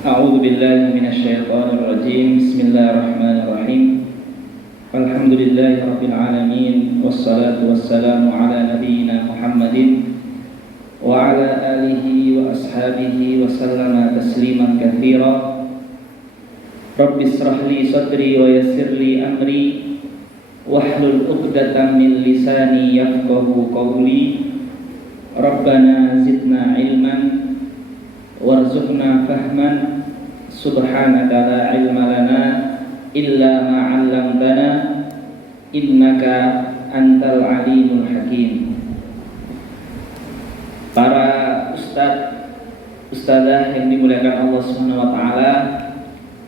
A'udzu billahi minasyaitonir rajim. Bismillahirrahmanirrahim. Alhamdulillahirabbil alamin wassalatu wassalamu ala nabiyyina Muhammadin wa ala alihi wa ashabihi wa sallama tasliman katsira. Rabbi israh li sadri wa yassir li amri wahlul 'uqdatam min lisani yafqahu qawli. Rabbana zidna ilman warzuqna fahman subhanaka la ilma lana illa ma 'allamtana innaka antal alimul hakim. Para ustadzah yang dimuliakan Allah Subhanahu wa taala,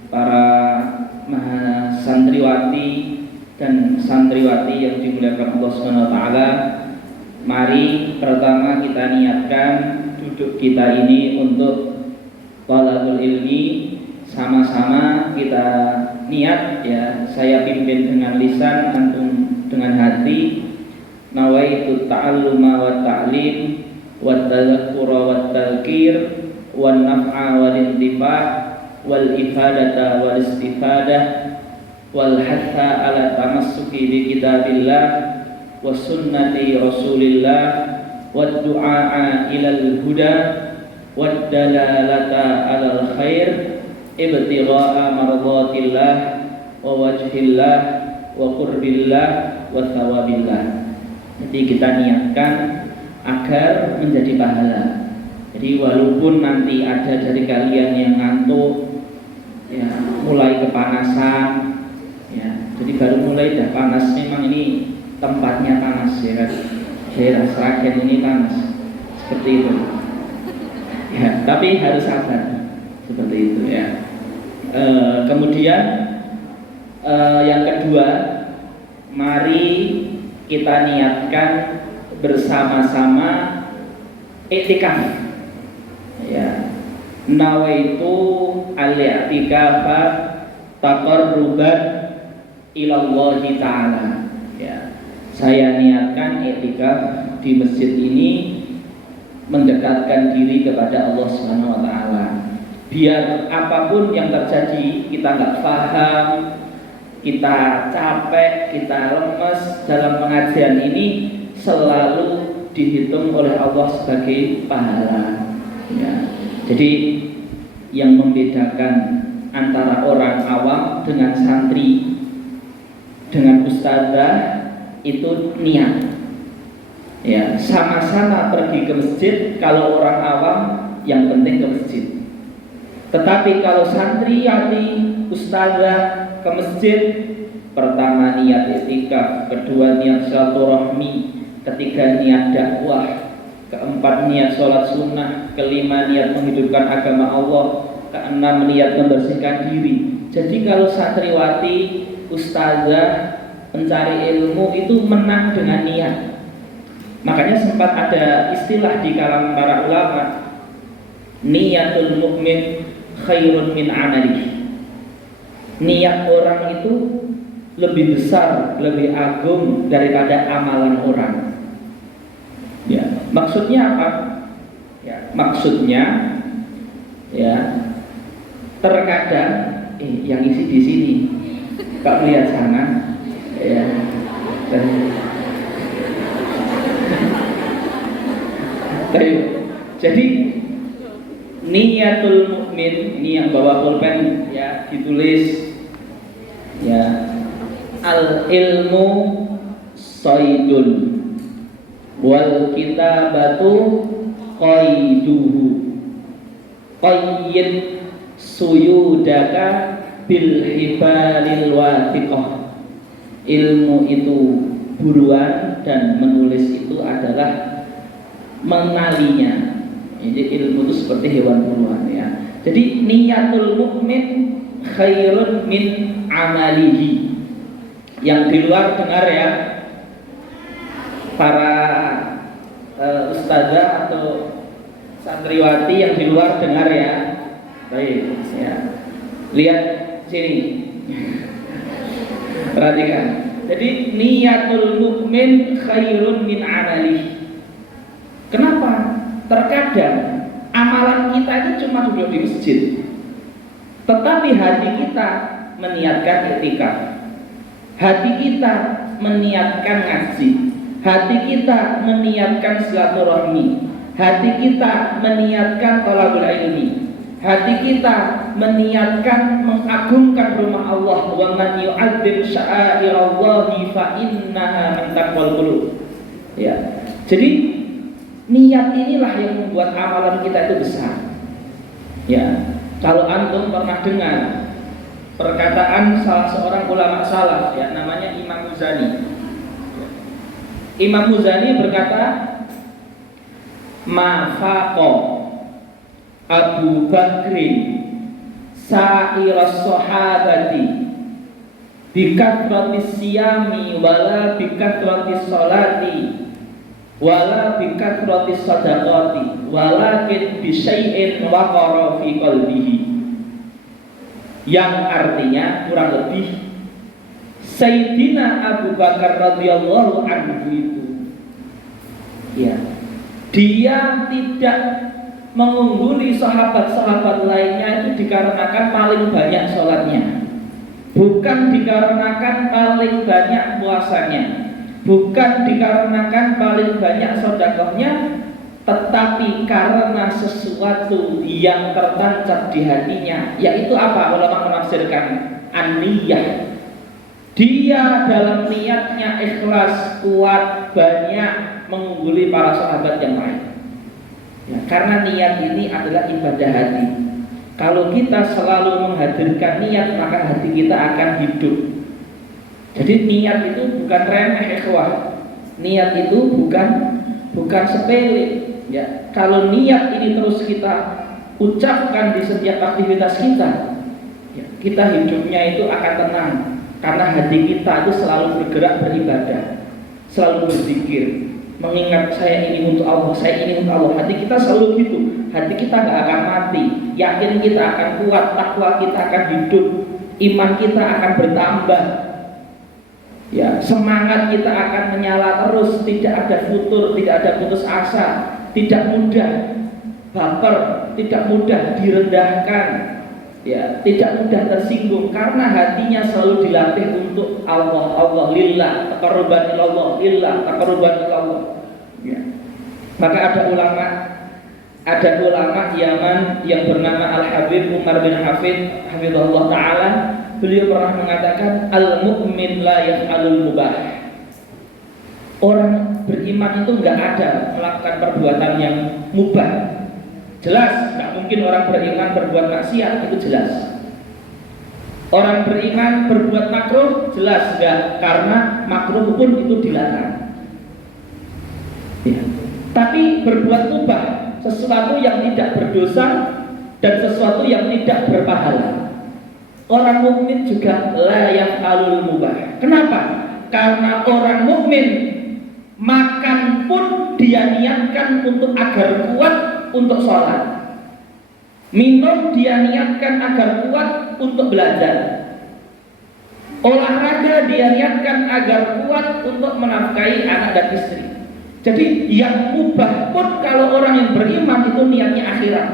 para santriwati dan santriwati yang dimuliakan Allah Subhanahu wa taala, mari pertama kita niatkan duduk kita ini untuk thalabul ilmi. Sama-sama kita niat, ya, saya pimpin dengan lisan, antum dengan hati. Nawaitu ta'alluma wa ta'lim wa tadzakkura wa tadhkir wa naf'a wal intifa' wal ifadata wal istifadah wal hatha ala tamassuki bi kitabillah wa sunnati rasulillah wa du'a ilal huda wa dalalata alal khair ibtigha'a mardatillah wa wajhillah wa qurbillah wa thawabillah. Jadi kita niatkan agar menjadi pahala. Jadi walaupun nanti ada dari kalian yang ngantuk, ya, mulai kepanasan, ya, jadi baru mulai dah panas. Memang ini tempatnya panas, ya kan? Daerah Sragen ini panas, seperti itu. Ya, tapi harus sabar, seperti itu, ya. Kemudian yang kedua, mari kita niatkan bersama-sama iktikaf. Ya, nawaitu al-i'tikafa taqarruban ila Allah taala. Ya, saya niatkan iktikaf di masjid ini mendekatkan diri kepada Allah Subhanahu wa taala. Biar apapun yang terjadi, kita nggak paham, kita capek, kita lemes dalam pengajian ini, selalu dihitung oleh Allah sebagai pahala. Ya. Jadi yang membedakan antara orang awam dengan santri dengan ustadzah itu niat. Ya, sama-sama pergi ke masjid. Kalau orang awam yang penting ke masjid. Tetapi kalau santriwati, ustazah ke masjid, pertama niat iktikaf, kedua niat silaturahmi, ketiga niat dakwah, keempat niat sholat sunnah, kelima niat menghidupkan agama Allah, keenam niat membersihkan diri. Jadi kalau santriwati, ustazah, pencari ilmu itu menang dengan niat. Makanya sempat ada istilah di kalangan para ulama, niatul mukmin khairun min amalihi. Niat orang itu lebih besar, lebih agung daripada amalan orang. Ya, maksudnya apa? Ya, maksudnya, ya, terkadang yang isi di sini, Pak lihat sana, ya. Jadi niatul mukmin ini yang bawa pulpen, ya, ditulis, ya, al ilmu saydun wal kitabatu qaiduhu qayyid suyudaka bil hibalil wathiqah. Ilmu itu buruan dan menulis itu adalah menalinya. Jadi ilmu itu seperti hewan buruan, ya. Jadi niatul mukmin khairun min amalihi. Yang di luar dengar, ya, para ustazah atau santriwati yang di luar dengar, ya. Baik, ya. Lihat sini. Perhatikan. Jadi niatul mukmin khairun min amalihi. Kenapa? Terkadang amalan kita itu cuma duduk di masjid, Tetapi hati kita meniatkan i'tikaf, hati kita meniatkan ngaji, hati kita meniatkan silaturahmi, hati kita meniatkan thalabul ilmi, hati kita meniatkan mengagungkan rumah Allah. Wa man yu'adzim sya'airallahi fa innaha min taqwal qulub. Ya. Jadi niat inilah yang membuat amalan kita itu besar. Ya. Kalau antum pernah dengar perkataan salah seorang ulama salaf, ya, namanya Imam Muzani. Imam Muzani berkata, "Ma faqa Abu Bakrin sa'iras sahabati bikathratis siyami wala bikathratis sholati wala bikathratis sadaqati walakin bisyai'in waqara fi qalbihi." Yang artinya kurang lebih Sayyidina Abu Bakar radhiyallahu anhu itu, ya, dia tidak mengungguli sahabat-sahabat lainnya itu dikarenakan paling banyak sholatnya, bukan dikarenakan paling banyak puasanya, bukan dikarenakan paling banyak sedekahnya, tetapi karena sesuatu yang tertancap di hatinya, yaitu apa? Ulama menafsirkan an-niyah. Dia dalam niatnya ikhlas, kuat, banyak mengungguli para sahabat yang lain. Ya, karena niat ini adalah ibadah hati. Kalau kita selalu menghadirkan niat, maka hati kita akan hidup. Jadi niat itu bukan remeh, ikhwah. Niat itu bukan sepele. Ya, kalau niat ini terus kita ucapkan di setiap aktivitas kita, ya, kita hidupnya itu akan tenang. Karena hati kita itu selalu bergerak beribadah, selalu berzikir, mengingat saya ini untuk Allah, saya ini untuk Allah. Hati kita selalu gitu. Hati kita gak akan mati. Yakin kita akan kuat, takwa kita akan hidup, iman kita akan bertambah. Ya, semangat kita akan menyala terus, tidak ada futur, tidak ada putus asa, tidak mudah baper, tidak mudah direndahkan. Ya, tidak mudah tersinggung karena hatinya selalu dilatih untuk Allah, Allah lillah, taqarruban ilallah, lillah, taqarruban ilallah. Ya. Maka ada ulama Yaman yang bernama Al-Habib Umar bin Hafid hafizahullah taala, beliau pernah mengatakan al-mu'min la yaf'alul mubah. Orang beriman itu enggak ada melakukan perbuatan yang mubah. Jelas, tidak mungkin orang beriman berbuat maksiat, itu jelas. Orang beriman berbuat makruh, jelas enggak, karena makruh pun itu dilarang. Ya. Tapi berbuat mubah, sesuatu yang tidak berdosa dan sesuatu yang tidak berpahala. Orang mukmin juga la yaf'alul mubah. Kenapa? Karena orang mukmin makan pun dia niatkan untuk agar kuat untuk sholat, minum dia niatkan agar kuat untuk belajar, olahraga dia niatkan agar kuat untuk menafkahi anak dan istri. Jadi yang mubah pun kalau orang yang beriman itu niatnya akhirat,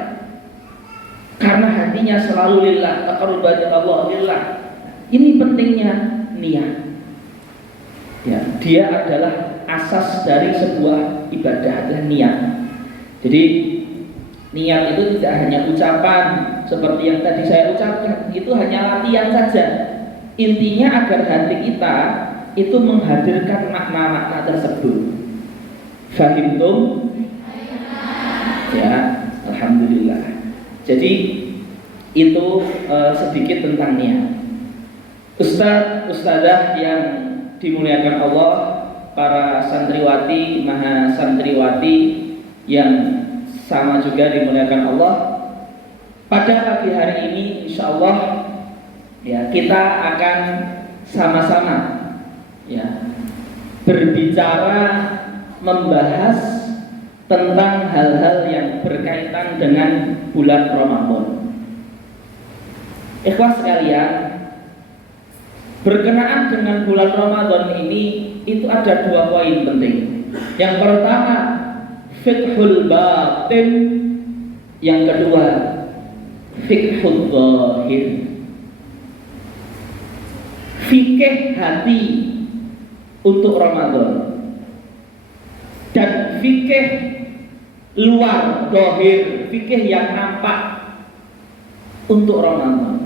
karena hatinya selalu lillah, taqarruban ilallah, lillah. Ini pentingnya niat. Ya, dia adalah asas dari sebuah ibadah, adalah niat. Jadi niat itu tidak hanya ucapan seperti yang tadi saya ucapkan, itu hanya latihan saja. Intinya agar hati kita itu menghadirkan makna-makna tersebut. Fahimtum? Ya, alhamdulillah. Jadi itu sedikit tentang niat. Ustadzah yang dimuliakan Allah, para santriwati, maha santriwati yang sama juga dimuliakan Allah, pada pagi hari ini insya Allah ya, kita akan sama-sama ya berbicara, membahas tentang hal-hal yang berkaitan dengan bulan Ramadan. Ikhwas sekalian, berkenaan dengan bulan Ramadan ini itu ada dua poin penting. Yang pertama fiqhul batin, yang kedua fiqhul zahir, fikih hati untuk Ramadan, dan fikih luar zahir, fikih yang nampak untuk Ramadan.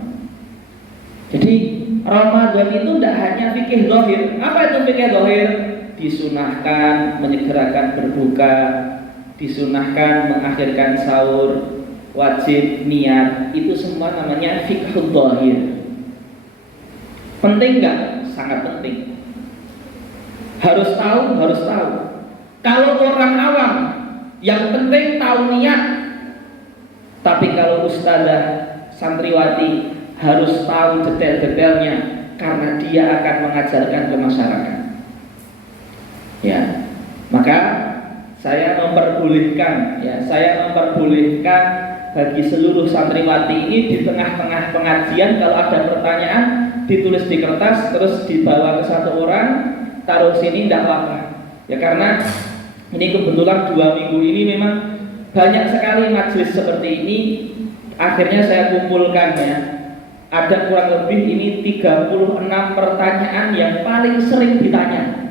Jadi Ramadan itu tidak hanya fikih zahir. Apa itu fikih zahir? Disunahkan menyegerakan berbuka, disunahkan mengakhirkan sahur, wajib niat, itu semua namanya fiqhul zahir. Penting nggak? Sangat penting. Harus tahu, harus tahu. Kalau orang awam, yang penting tahu niat. Tapi kalau ustazah santriwati harus tahu detail-detailnya, karena dia akan mengajarkan ke masyarakat. Ya, maka saya memperbolehkan bagi seluruh santriwati ini di tengah-tengah pengajian kalau ada pertanyaan ditulis di kertas terus dibawa ke satu orang, taruh sini, tidak apa-apa. Ya, karena ini kebetulan 2 minggu ini memang banyak sekali majelis seperti ini. Akhirnya saya kumpulkan ya. Ada kurang lebih ini 36 pertanyaan yang paling sering ditanya.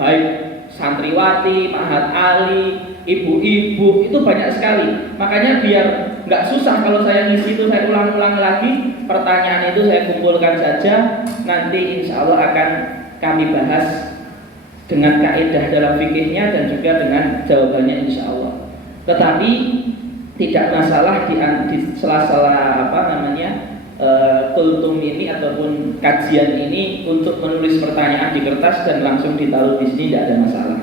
Baik santriwati, mahat ali, ibu-ibu, itu banyak sekali. Makanya biar nggak susah kalau saya ngisi itu, saya ulang-ulang lagi. Pertanyaan itu saya kumpulkan saja. Nanti insya Allah akan kami bahas dengan kaidah dalam fikihnya dan juga dengan jawabannya insya Allah. Tetapi tidak masalah di sela-sela kultum ini ataupun kajian ini untuk menulis pertanyaan di kertas dan langsung ditaruh di sini, tidak ada masalah.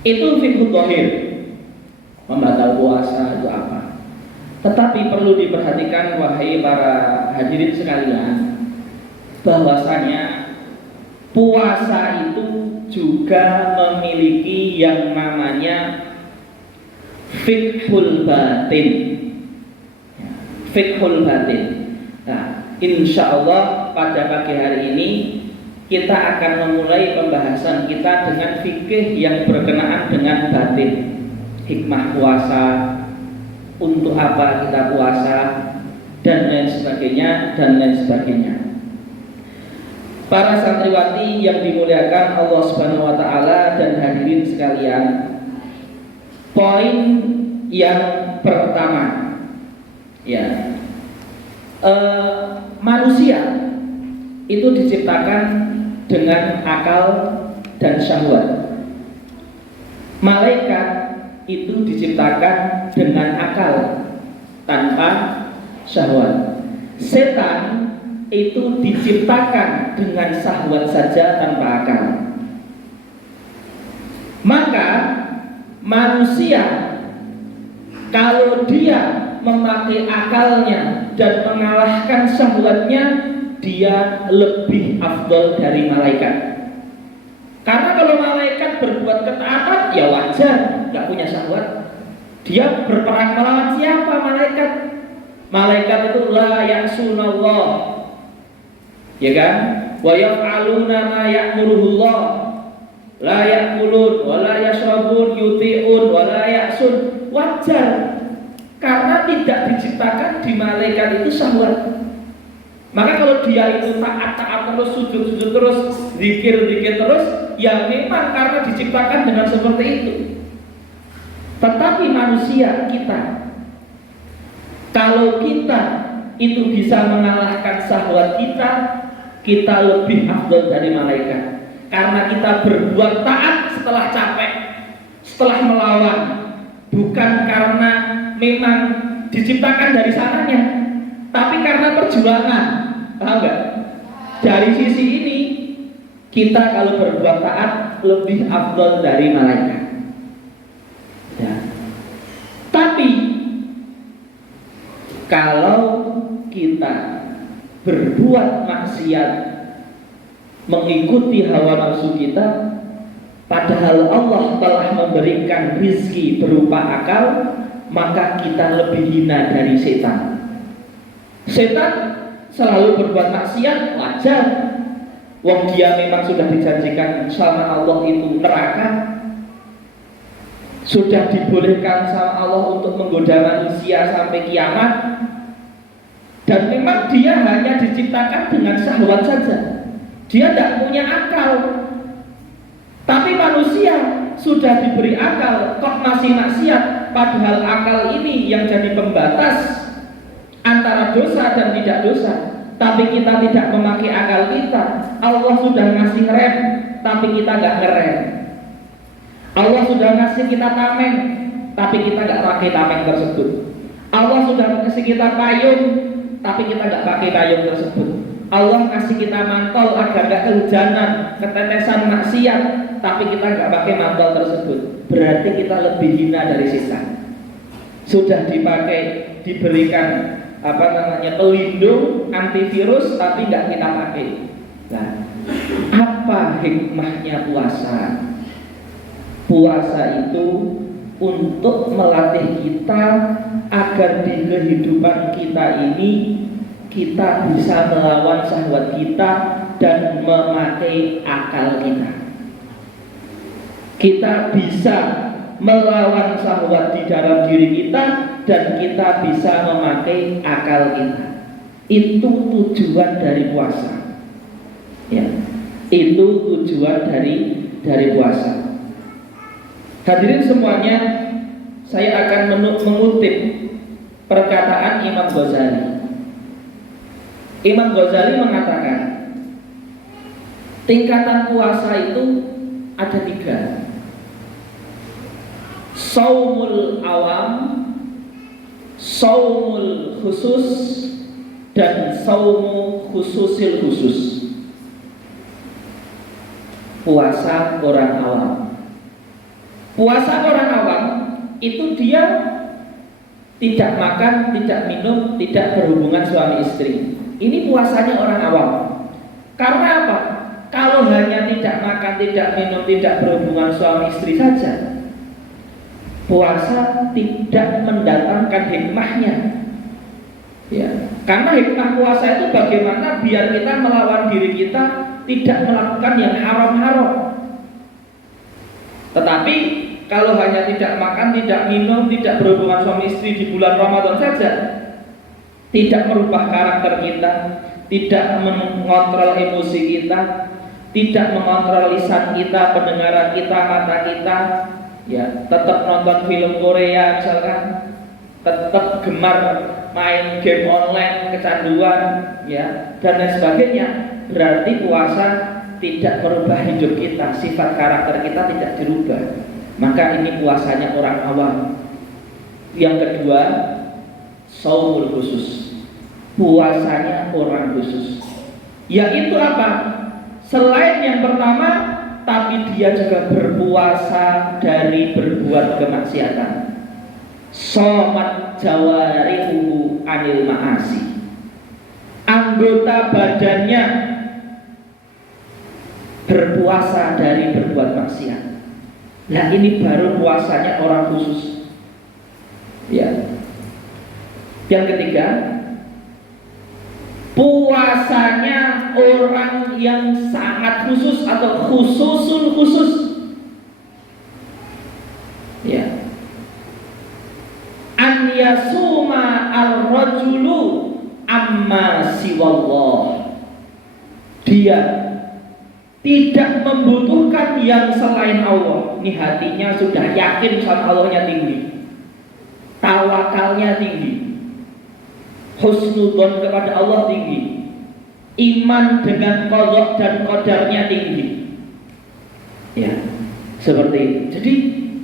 Itu fiqhul zahir, membatal puasa itu apa. Tetapi perlu diperhatikan wahai para hadirin sekalian, bahwasanya puasa itu juga memiliki yang namanya fiqhul batin. Fiqhul batin. Nah, insya Allah pada pagi hari ini kita akan memulai pembahasan kita dengan fikih yang berkenaan dengan batin. Hikmah puasa, untuk apa kita puasa, dan lain sebagainya. Para santriwati yang dimuliakan Allah Subhanahu wa taala dan hadirin sekalian, poin yang pertama, ya, manusia itu diciptakan dengan akal dan syahwat. Malaikat itu diciptakan dengan akal tanpa syahwat. Setan itu diciptakan dengan syahwat saja tanpa akal. Maka manusia kalau dia memakai akalnya dan mengalahkan syahwatnya, dia lebih afdal dari malaikat. Karena kalau malaikat berbuat ketaatan, ya wajar, nggak punya syahwat. Dia berperang melawan siapa? Malaikat. Malaikat itu la ya'sunallah, ya kan? Wa yaf'aluna ma ya'muruhullah, la ya'kulun wa la yashrabun yuti'un wa la ya'sun. Wajar, karena tidak diciptakan di malaikat itu syahwat. Maka kalau dia itu taat terus, sujud terus, zikir terus, ya memang karena diciptakan dengan seperti itu. Tetapi manusia kita, kalau kita itu bisa mengalahkan syahwat kita lebih afdal dari malaikat. Karena kita berbuat taat setelah capek, setelah melawan, bukan karena memang diciptakan dari sananya, tapi karena perjuangan. Paham nggak? Dari sisi ini kita kalau berbuat taat lebih afdal dari malaikat. Ya. Tapi kalau kita berbuat maksiat, mengikuti hawa nafsu kita, padahal Allah telah memberikan rizki berupa akal, maka kita lebih hina dari setan. Setan selalu berbuat maksiat, wajar. Wong dia memang sudah dijanjikan sama Allah itu neraka, sudah dibolehkan sama Allah untuk menggoda manusia sampai kiamat, dan memang dia hanya diciptakan dengan syahwat saja, dia tidak punya akal. Tapi manusia sudah diberi akal, kok masih maksiat, padahal akal ini yang jadi pembatas antara dosa dan tidak dosa. Tapi kita tidak memakai akal kita. Allah sudah ngasih rem, tapi kita nggak ngerem. Allah sudah ngasih kita tameng, tapi kita nggak pakai tameng tersebut. Allah sudah ngasih kita payung, tapi kita nggak pakai payung tersebut. Allah ngasih kita mantel agar nggak kehujanan, ketetesan maksiat, tapi kita nggak pakai mantel tersebut. Berarti kita lebih hina dari setan. Sudah dipakai, diberikan pelindung, antivirus, tapi nggak kita pakai. Nah, apa hikmahnya puasa? Puasa itu untuk melatih kita agar di kehidupan kita ini kita bisa melawan syahwat kita dan memakai akal kita. Kita bisa melawan syahwat di dalam diri kita dan kita bisa memakai akal kita. Itu tujuan dari puasa. Ya, itu tujuan dari puasa. Hadirin semuanya, saya akan mengutip perkataan Imam Ghazali. Imam Ghazali mengatakan, tingkatan puasa itu ada 3. Saumul awam, saumul khusus, dan saumu khususil khusus. Puasa orang awam. Puasa orang awam itu dia tidak makan, tidak minum, tidak berhubungan suami istri. Ini puasanya orang awam. Karena apa? Kalau hanya tidak makan, tidak minum, tidak berhubungan suami istri saja, puasa tidak mendatangkan hikmahnya. Ya, karena hikmah puasa itu bagaimana biar kita melawan diri kita tidak melakukan yang haram-haram. Tetapi kalau hanya tidak makan, tidak minum, tidak berhubungan suami istri di bulan Ramadan saja, tidak merubah karakter kita, tidak mengontrol emosi kita, tidak mengontrol lisan kita, pendengaran kita, mata kita, ya, tetap nonton film Korea misalkan, tetap gemar main game online, kecanduan, ya, dan lain sebagainya, berarti puasa tidak merubah hidup kita, sifat karakter kita tidak dirubah. Maka ini puasanya orang awam. Yang kedua, saumul khusus, puasanya orang khusus. Yaitu apa? Selain yang pertama, tapi dia juga berpuasa dari berbuat kemaksiatan. Somat jawarihu anil ma'asi, anggota badannya berpuasa dari berbuat maksiat. Nah, ini baru puasanya orang khusus. Ya. Yang ketiga, puasanya orang yang sangat khusus atau khususul khusus. Ya. An yasuma ar-rajulu amma siwallah. Dia tidak membutuhkan yang selain Allah. Ini hatinya sudah yakin sama Allahnya tinggi, tawakalnya tinggi, husnudzon kepada Allah tinggi, iman dengan qadha dan qadarnya tinggi. Ya, seperti itu. Jadi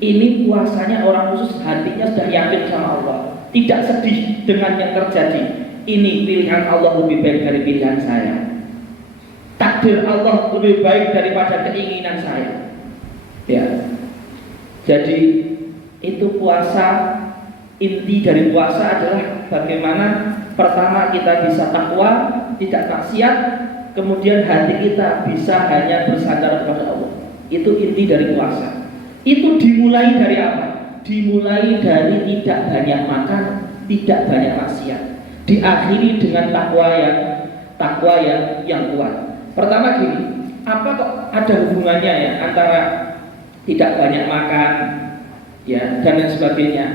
ini puasanya orang khusus, hatinya sudah yakin sama Allah, tidak sedih dengan yang terjadi. Ini pilihan Allah lebih baik dari pilihan saya. Takdir Allah lebih baik daripada keinginan saya. Ya. Jadi itu puasa, inti dari puasa adalah bagaimana pertama kita bisa takwa, tidak maksiat, kemudian hati kita bisa hanya bersandar kepada Allah. Itu inti dari puasa. Itu dimulai dari apa? Dimulai dari tidak banyak makan, tidak banyak maksiat. Diakhiri dengan takwa yang kuat. Pertama gini, apa kok ada hubungannya ya antara tidak banyak makan, ya, dan lain sebagainya.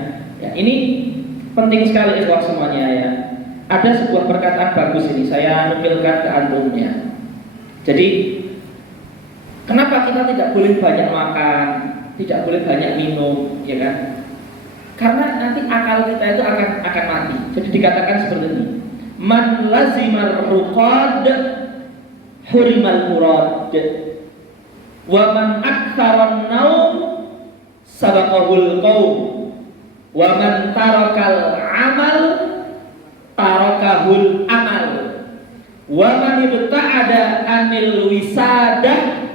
Ya, ini penting sekali ikhwah semuanya ya. Ada sebuah perkataan bagus ini, saya nukilkan ke antumnya. Jadi, kenapa kita tidak boleh banyak makan, tidak boleh banyak minum, ya kan? Karena nanti akal kita itu akan mati. Jadi dikatakan seperti ini. Man lazimar ruqad hurimal murad. Wa man aktsaran naum sabaqahul qaum. Wa man tarakal amal tarakahul amal. Wa man ibta'ada anil wisadah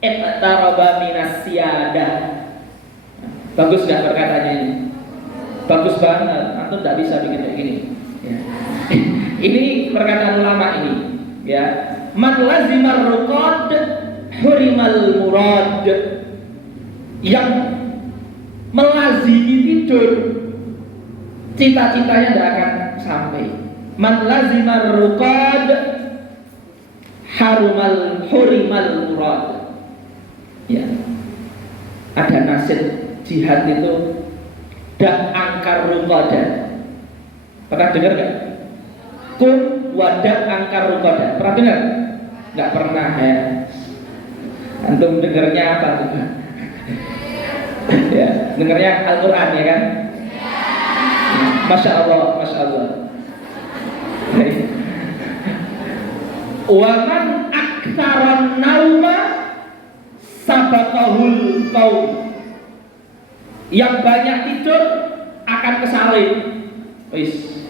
iqtaraba minas siyadah. Bagus enggak perkataannya ini? Bagus banget. Antum enggak bisa bikin kayak gini. Ya. Ini perkataan ulama ini, ya. Man lazimar ruqad hurimal murad. Yang melazimi tidur, cita-citanya tidak akan sampai. Man lazimar ruqad hurimal murad. Ya. Ada nasib jihad itu dak angkar ruqada. Pernah dengar enggak? Kum wadak angkar ruqada. Pernah dengar? Enggak pernah ya. Antum dengarnya apa tuh? Ya, dengarnya Al-Qur'an ya kan? Masya Allah, Masya Allah. Wa man aktsaran nauma sabaqahul qaum. Yang banyak tidur akan kesalib. Wis.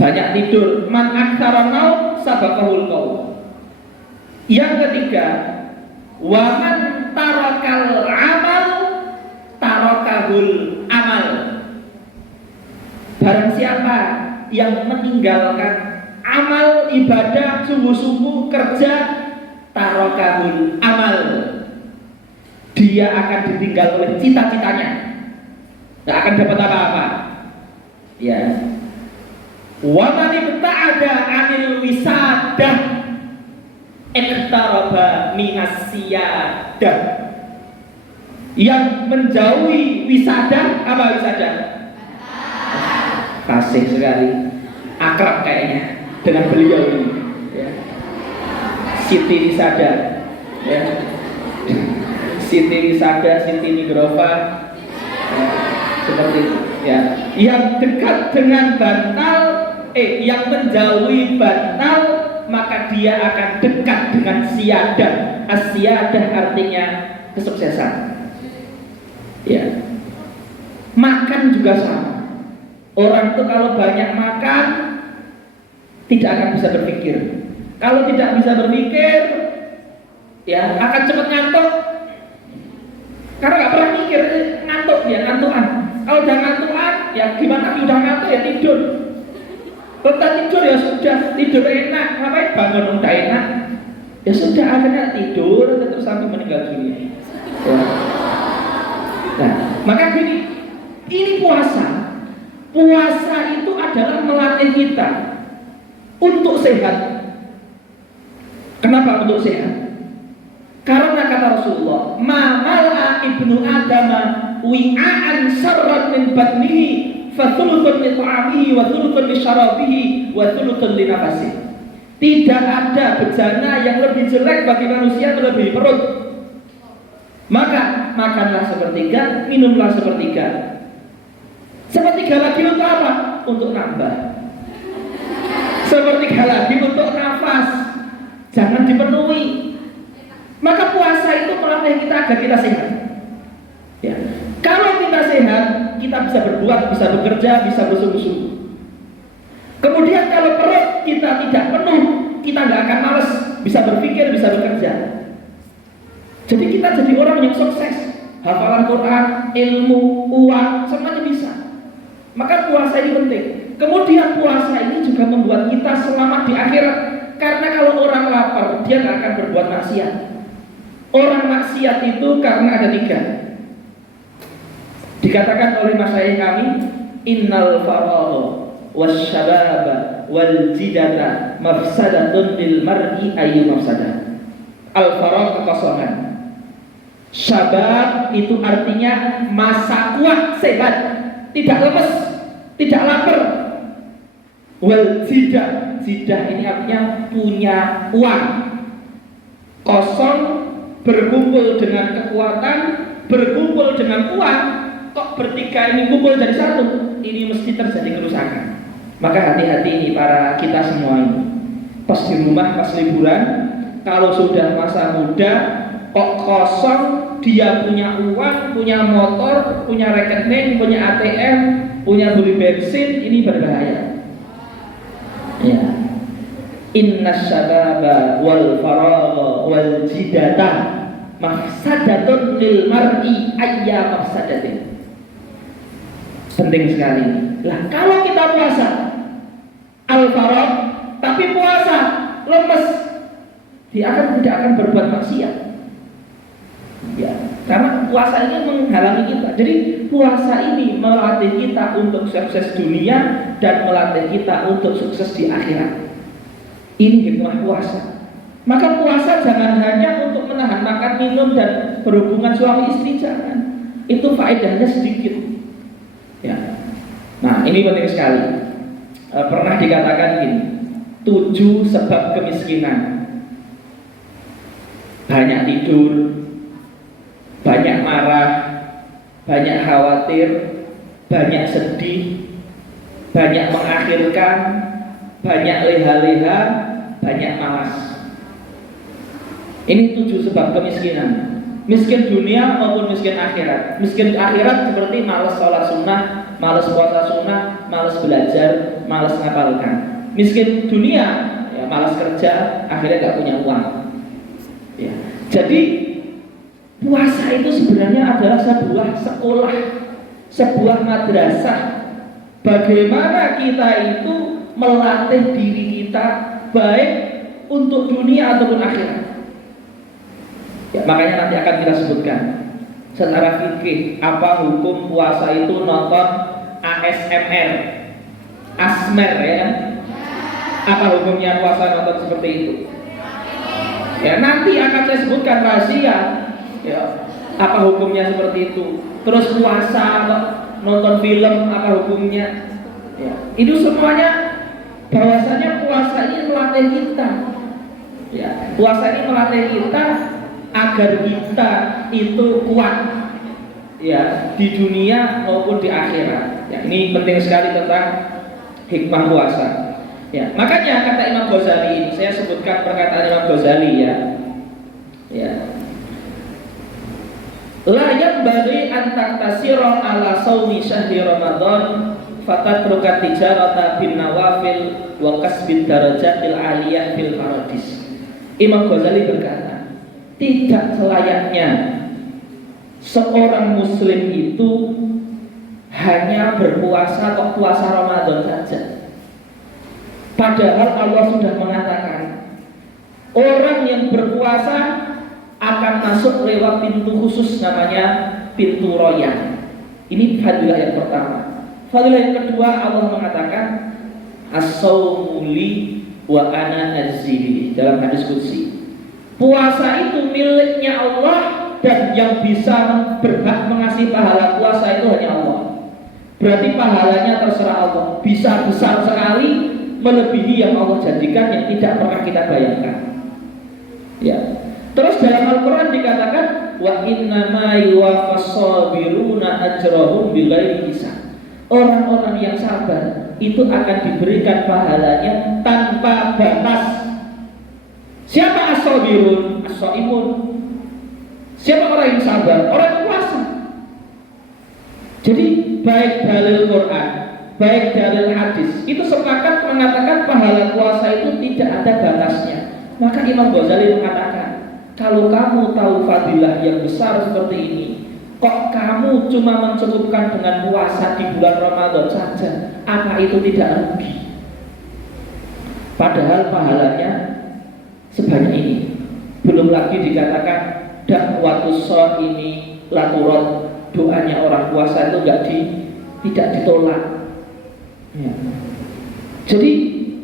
Banyak tidur, man aktsaran naum sabaqahul qaum. Yang ketiga, wa man tarakal amal tarakahul amal. Barang siapa yang meninggalkan amal ibadah sungguh-sungguh kerja, tarakahul amal, dia akan ditinggal oleh cita-citanya, tidak akan dapat apa-apa. Ya. Wa man ibta'ada 'anil wisadah iqtaraba minas siyadah. Yang menjauhi wisadah, apa wisadah? Fasih sekali, akrab kayaknya dengan beliau ini, ya. Siti Wisada, ya. Siti Wisada, Siti Nigrofa, ya. Seperti itu, ya. Yang dekat dengan bantal, yang menjauhi bantal, maka dia akan dekat dengan siyadah. As-siyadah artinya kesuksesan. Ya. Makan juga sama. Orang itu kalau banyak makan tidak akan bisa berpikir. Kalau tidak bisa berpikir, ya akan cepat ngantuk. Karena nggak pernah mikir, ngantuk dia, ngantukan. Kalau udah ngantukan, ya gimana? Udah ngantuk ya tidur. Kalau tidur ya sudah, tidur enak. Ngapain bangun udah enak? Ya sudah, akhirnya tidur terus sampai meninggal dunia. Ya. Nah, maka gini, ini puasa. Puasa itu adalah melatih kita untuk sehat. Kenapa untuk sehat? Karena kata Rasulullah, "Ma mal'a ibnu Adama wi'an syarran min batnihi, fa thuluthun li ta'amihi wa thuluthun li syarabihi wa thuluthun li nafasihi." Tidak ada bejana yang lebih jelek bagi manusia melebihi perut. Maka makanlah sepertiga, minumlah sepertiga. Sepertiga lagi untuk apa? Untuk nambah. Sepertiga lagi untuk nafas. Jangan dipenuhi. Maka puasa itu melatih kita agar kita sehat. Ya. Kalau kita sehat, kita bisa berbuat, bisa bekerja, bisa bersungguh-sungguh. Kemudian kalau perut kita tidak penuh, kita nggak akan malas, bisa berpikir, bisa bekerja. Jadi kita jadi orang yang sukses. Hafalan Quran, ilmu, uang, semuanya bisa. Maka puasa ini penting. Kemudian puasa ini juga membuat kita selamat di akhirat. Karena kalau orang lapar, dia nggak akan berbuat maksiat. Orang maksiat itu karena ada tiga. Dikatakan oleh masyayikh kami, innal faragha wasyababa wal jidata mafsadatun lil mar'i ayyu mafsadah. Al faragh kekosongan. Syabab itu artinya masa kuat, sehat, tidak lemes, tidak lapar. Wal jidah, jidah ini artinya punya uang. Kosong berkumpul dengan kekuatan, berkumpul dengan uang, kok bertiga ini kumpul jadi satu, ini mesti terjadi kerusakan. Maka hati-hati ini para kita semua ini. Pas di rumah, pas liburan, kalau sudah masa muda, kok kosong, dia punya uang, punya motor, punya rekening, punya ATM, punya beli bensin, ini berbahaya. Ya. Inna syababa wal faragha wal jidata mafsadatun lil mar'i ayya mafsadatin. Penting sekali. Lah kalau kita puasa al-faragh tapi puasa lemes, dia tidak akan berbuat maksiat. Ya, karena puasa ini menghalangi kita. Jadi puasa ini melatih kita untuk sukses dunia dan melatih kita untuk sukses di akhirat. Ini hikmah puasa. Maka puasa jangan hanya untuk menahan makan minum dan berhubungan suami istri, jangan. Itu faedahnya sedikit. Ya. Nah, ini penting sekali. Pernah dikatakan gini, 7 sebab kemiskinan. Banyak tidur, banyak marah, banyak khawatir, banyak sedih, banyak mengakhirkan, banyak leha-leha, banyak malas. Ini 7 sebab kemiskinan. Miskin dunia maupun miskin akhirat. Miskin akhirat seperti malas sholat sunnah, malas puasa sunnah, malas belajar, malas ngapalkan. Miskin dunia, ya malas kerja, akhirnya gak punya uang. Ya. Jadi puasa itu sebenarnya adalah sebuah sekolah, sebuah madrasah. Bagaimana kita itu melatih diri kita baik untuk dunia ataupun akhirat. Ya, makanya nanti akan kita sebutkan secara fikih apa hukum puasa itu nonton ASMR, ASMR ya. Apa hukumnya puasa nonton seperti itu? Ya, nanti akan saya sebutkan rahasia. Ya, apa hukumnya seperti itu? Terus puasa nonton film apa hukumnya? Ya, itu semuanya bahwasanya puasa ini melatih kita. Ya, puasa ini melatih kita agar kita itu kuat ya di dunia maupun di akhirat. Ya, ini penting sekali tentang hikmah puasa. Ya, makanya kata Imam Ghazali ini, saya sebutkan perkataan Imam Ghazali ya. Ya. La yanbaghi an taktasira ala shaumi syahri Ramadan fatatruka tijarata bin nawafil wa kasbid darajatil aliyah fil faradis. Imam Ghazali berkata, tidak selayaknya seorang muslim itu hanya berpuasa kok puasa Ramadan saja. Padahal Allah sudah mengatakan orang yang berpuasa akan masuk lewat pintu khusus namanya pintu royan. Ini fadilah yang pertama. Fadilah yang kedua, Allah mengatakan as-shaumu li wa ana azzi dalam hadis qudsi. Puasa itu miliknya Allah dan yang bisa berhak mengasih pahala puasa itu hanya Allah. Berarti pahalanya terserah Allah. Bisa besar sekali, melebihi yang Allah janjikan yang tidak pernah kita bayangkan. Ya. Terus dalam Al-Quran dikatakan wa innama yuwaffas sabiruna ajrahum bighairi hisab. Orang-orang yang sabar itu akan diberikan pahalanya tanpa batas. Siapa as-sabirun? As-shaimun. Siapa orang yang sabar? Orang yang puasa. Jadi baik dalil Quran, baik dalil hadis itu sepakat mengatakan pahala puasa itu tidak ada batasnya. Maka Imam Ghazali mengatakan, kalau kamu tahu fadilah yang besar seperti ini, kok kamu cuma mencukupkan dengan puasa di bulan Ramadan saja? Apa itu tidak rugi? Padahal pahalanya sebanyak ini. Belum lagi dikatakan dakwatus shaimi la turad, doanya orang puasa itu tidak ditolak. Ya. Jadi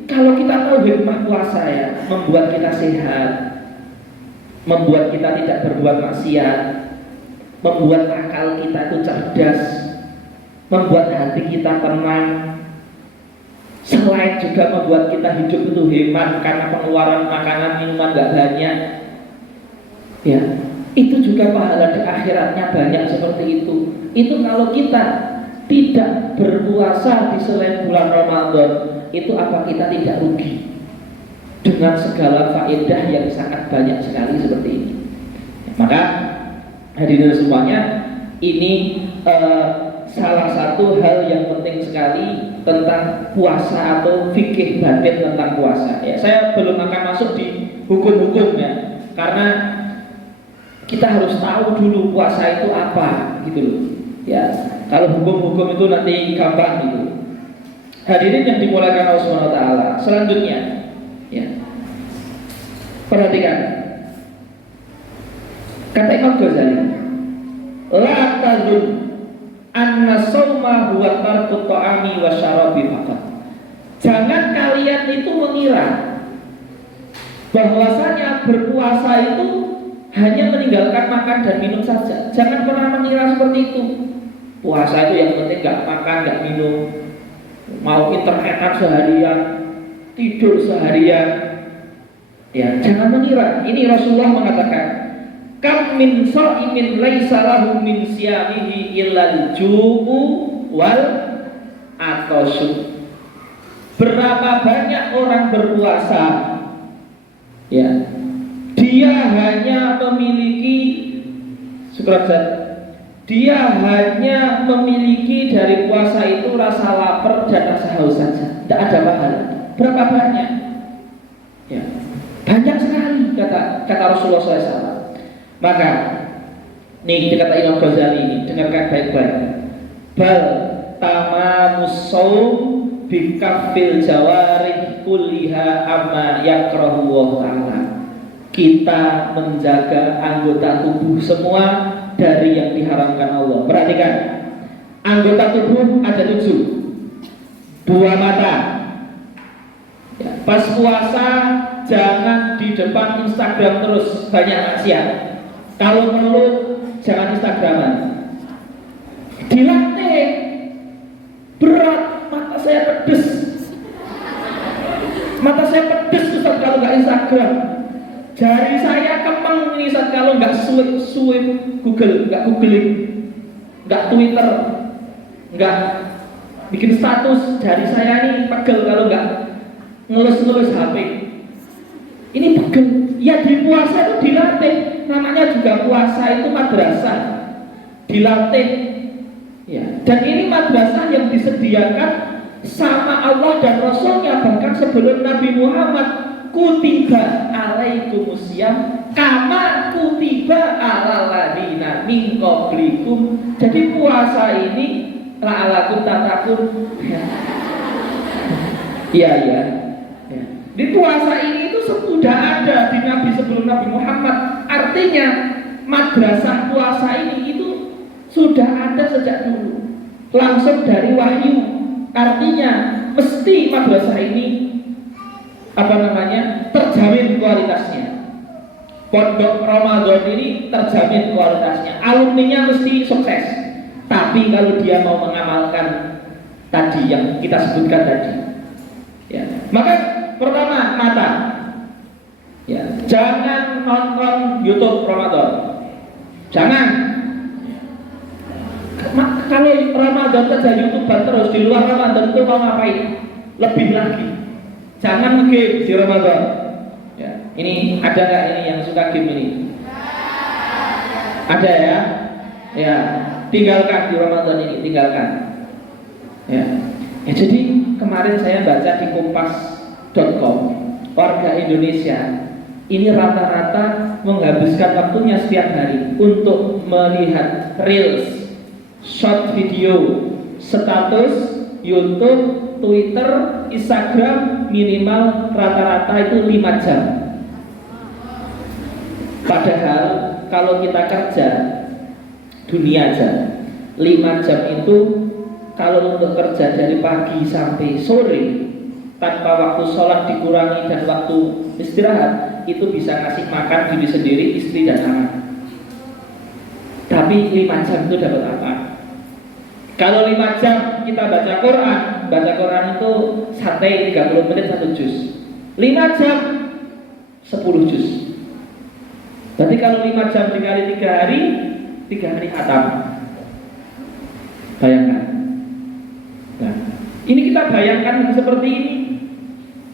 kalau kita tahu hikmah puasa ya, membuat kita sehat, membuat kita tidak berbuat maksiat, membuat akal kita itu cerdas, membuat hati kita tenang. Selain juga membuat kita hidup itu hemat karena pengeluaran makanan minuman nggak banyak, ya itu juga pahala di akhiratnya banyak seperti itu. Itu kalau kita tidak berpuasa di selain bulan Ramadan, itu apa kita tidak rugi dengan segala faedah yang sangat banyak sekali seperti ini? Maka hadirin semuanya, ini salah satu hal yang penting sekali tentang puasa atau fikih batin tentang puasa. Ya, saya belum akan masuk di hukum-hukumnya karena kita harus tahu dulu puasa itu apa, gitu loh. Ya, kalau hukum-hukum itu nanti gampang gitu. Hadirin yang dimuliakan Allah Subhanahu wa taala. Selanjutnya, ya. Perhatikan. Kata Imam Ghazali, la tadun anna shauma huwa tarku ta'ami wa syarabi faqat. Jangan kalian itu mengira bahwasanya berpuasa itu hanya meninggalkan makan dan minum saja. Jangan pernah mengira seperti itu. Puasa itu yang penting gak makan, gak minum, mau internetan seharian, tidur seharian. Ya, jangan mengira. Ini Rasulullah mengatakan, kam min sha'imin laisa lahu min siyamihi illal ju'u wal atasu. Berapa banyak orang berpuasa, ya, dia hanya memiliki dia hanya memiliki dari puasa itu rasa lapar dan rasa haus saja, tidak ada pahala. Berapa banyak? Ya, banyak sekali kata Rasulullah SAW. Maka nih kata Imam Ghazali ini, dengarkan baik-baik. Bal tamamus shaum bikafil jawarih kulliha amma yakrahu wa ta'ala. Kita menjaga anggota tubuh semua dari yang diharamkan Allah. Perhatikan, anggota tubuh ada 7. 2 mata. Ya, pas puasa jangan di depan Instagram terus banyak maksiat. Kalau mengeluh jangan Instagraman. Dilatih. Berat, mata saya pedes. Mata saya pedes Ustaz kalau nggak Instagram. Jari saya kemeng ini Ustaz kalau nggak swipe Google, nggak googling, nggak Twitter, nggak bikin status. Jari saya ini pegel kalau nggak ngelus-ngelus HP. Ini pegel. Ya di puasa itu dilatih. Namanya juga puasa itu madrasah, dilatih. Ya. Dan ini madrasah yang disediakan sama Allah dan Rasulnya, bahkan sebelum Nabi Muhammad. Kutiba alaikumusiyam kama kutiba alal ladina min qablikum. Jadi puasa ini la'alakum tatakun. Iya. Di puasa ini itu sudah ada di Nabi sebelum Nabi Muhammad. Artinya madrasah puasa ini itu sudah ada sejak dulu, langsung dari wahyu. Artinya mesti madrasah ini terjamin kualitasnya. Pondok Ramadan ini terjamin kualitasnya. Alumninya mesti sukses. Tapi kalau dia mau mengamalkan tadi yang kita sebutkan tadi, ya, maka pertama mata. Ya, jangan nonton YouTube Ramadan. Jangan. Kalau Ramadan saja YouTuber terus, di luar Ramadan itu mau ngapain? Lebih lagi. Jangan nge-game di Ramadan. Ya, ini ada nggak ini yang suka game ini? Ada ya? Ya, tinggalkan di Ramadan ini, tinggalkan. Ya, jadi kemarin saya baca di kompas.com, warga Indonesia ini rata-rata menghabiskan waktunya setiap hari untuk melihat reels, short video, status, YouTube, Twitter, Instagram, minimal rata-rata itu 5 jam. Padahal kalau kita kerja dunia aja 5 jam itu kalau untuk kerja dari pagi sampai sore tanpa waktu sholat dikurangi dan waktu istirahat, itu bisa ngasih makan diri sendiri, istri dan anak. Tapi 5 jam itu dapat apa? Kalau 5 jam kita baca Quran itu santai 30 menit 1 juz. 5 jam 10 juz. Berarti kalau 5 jam dikali 3 hari, 3 hari khatam. Bayangkan. Nah, ini kita bayangkan seperti ini.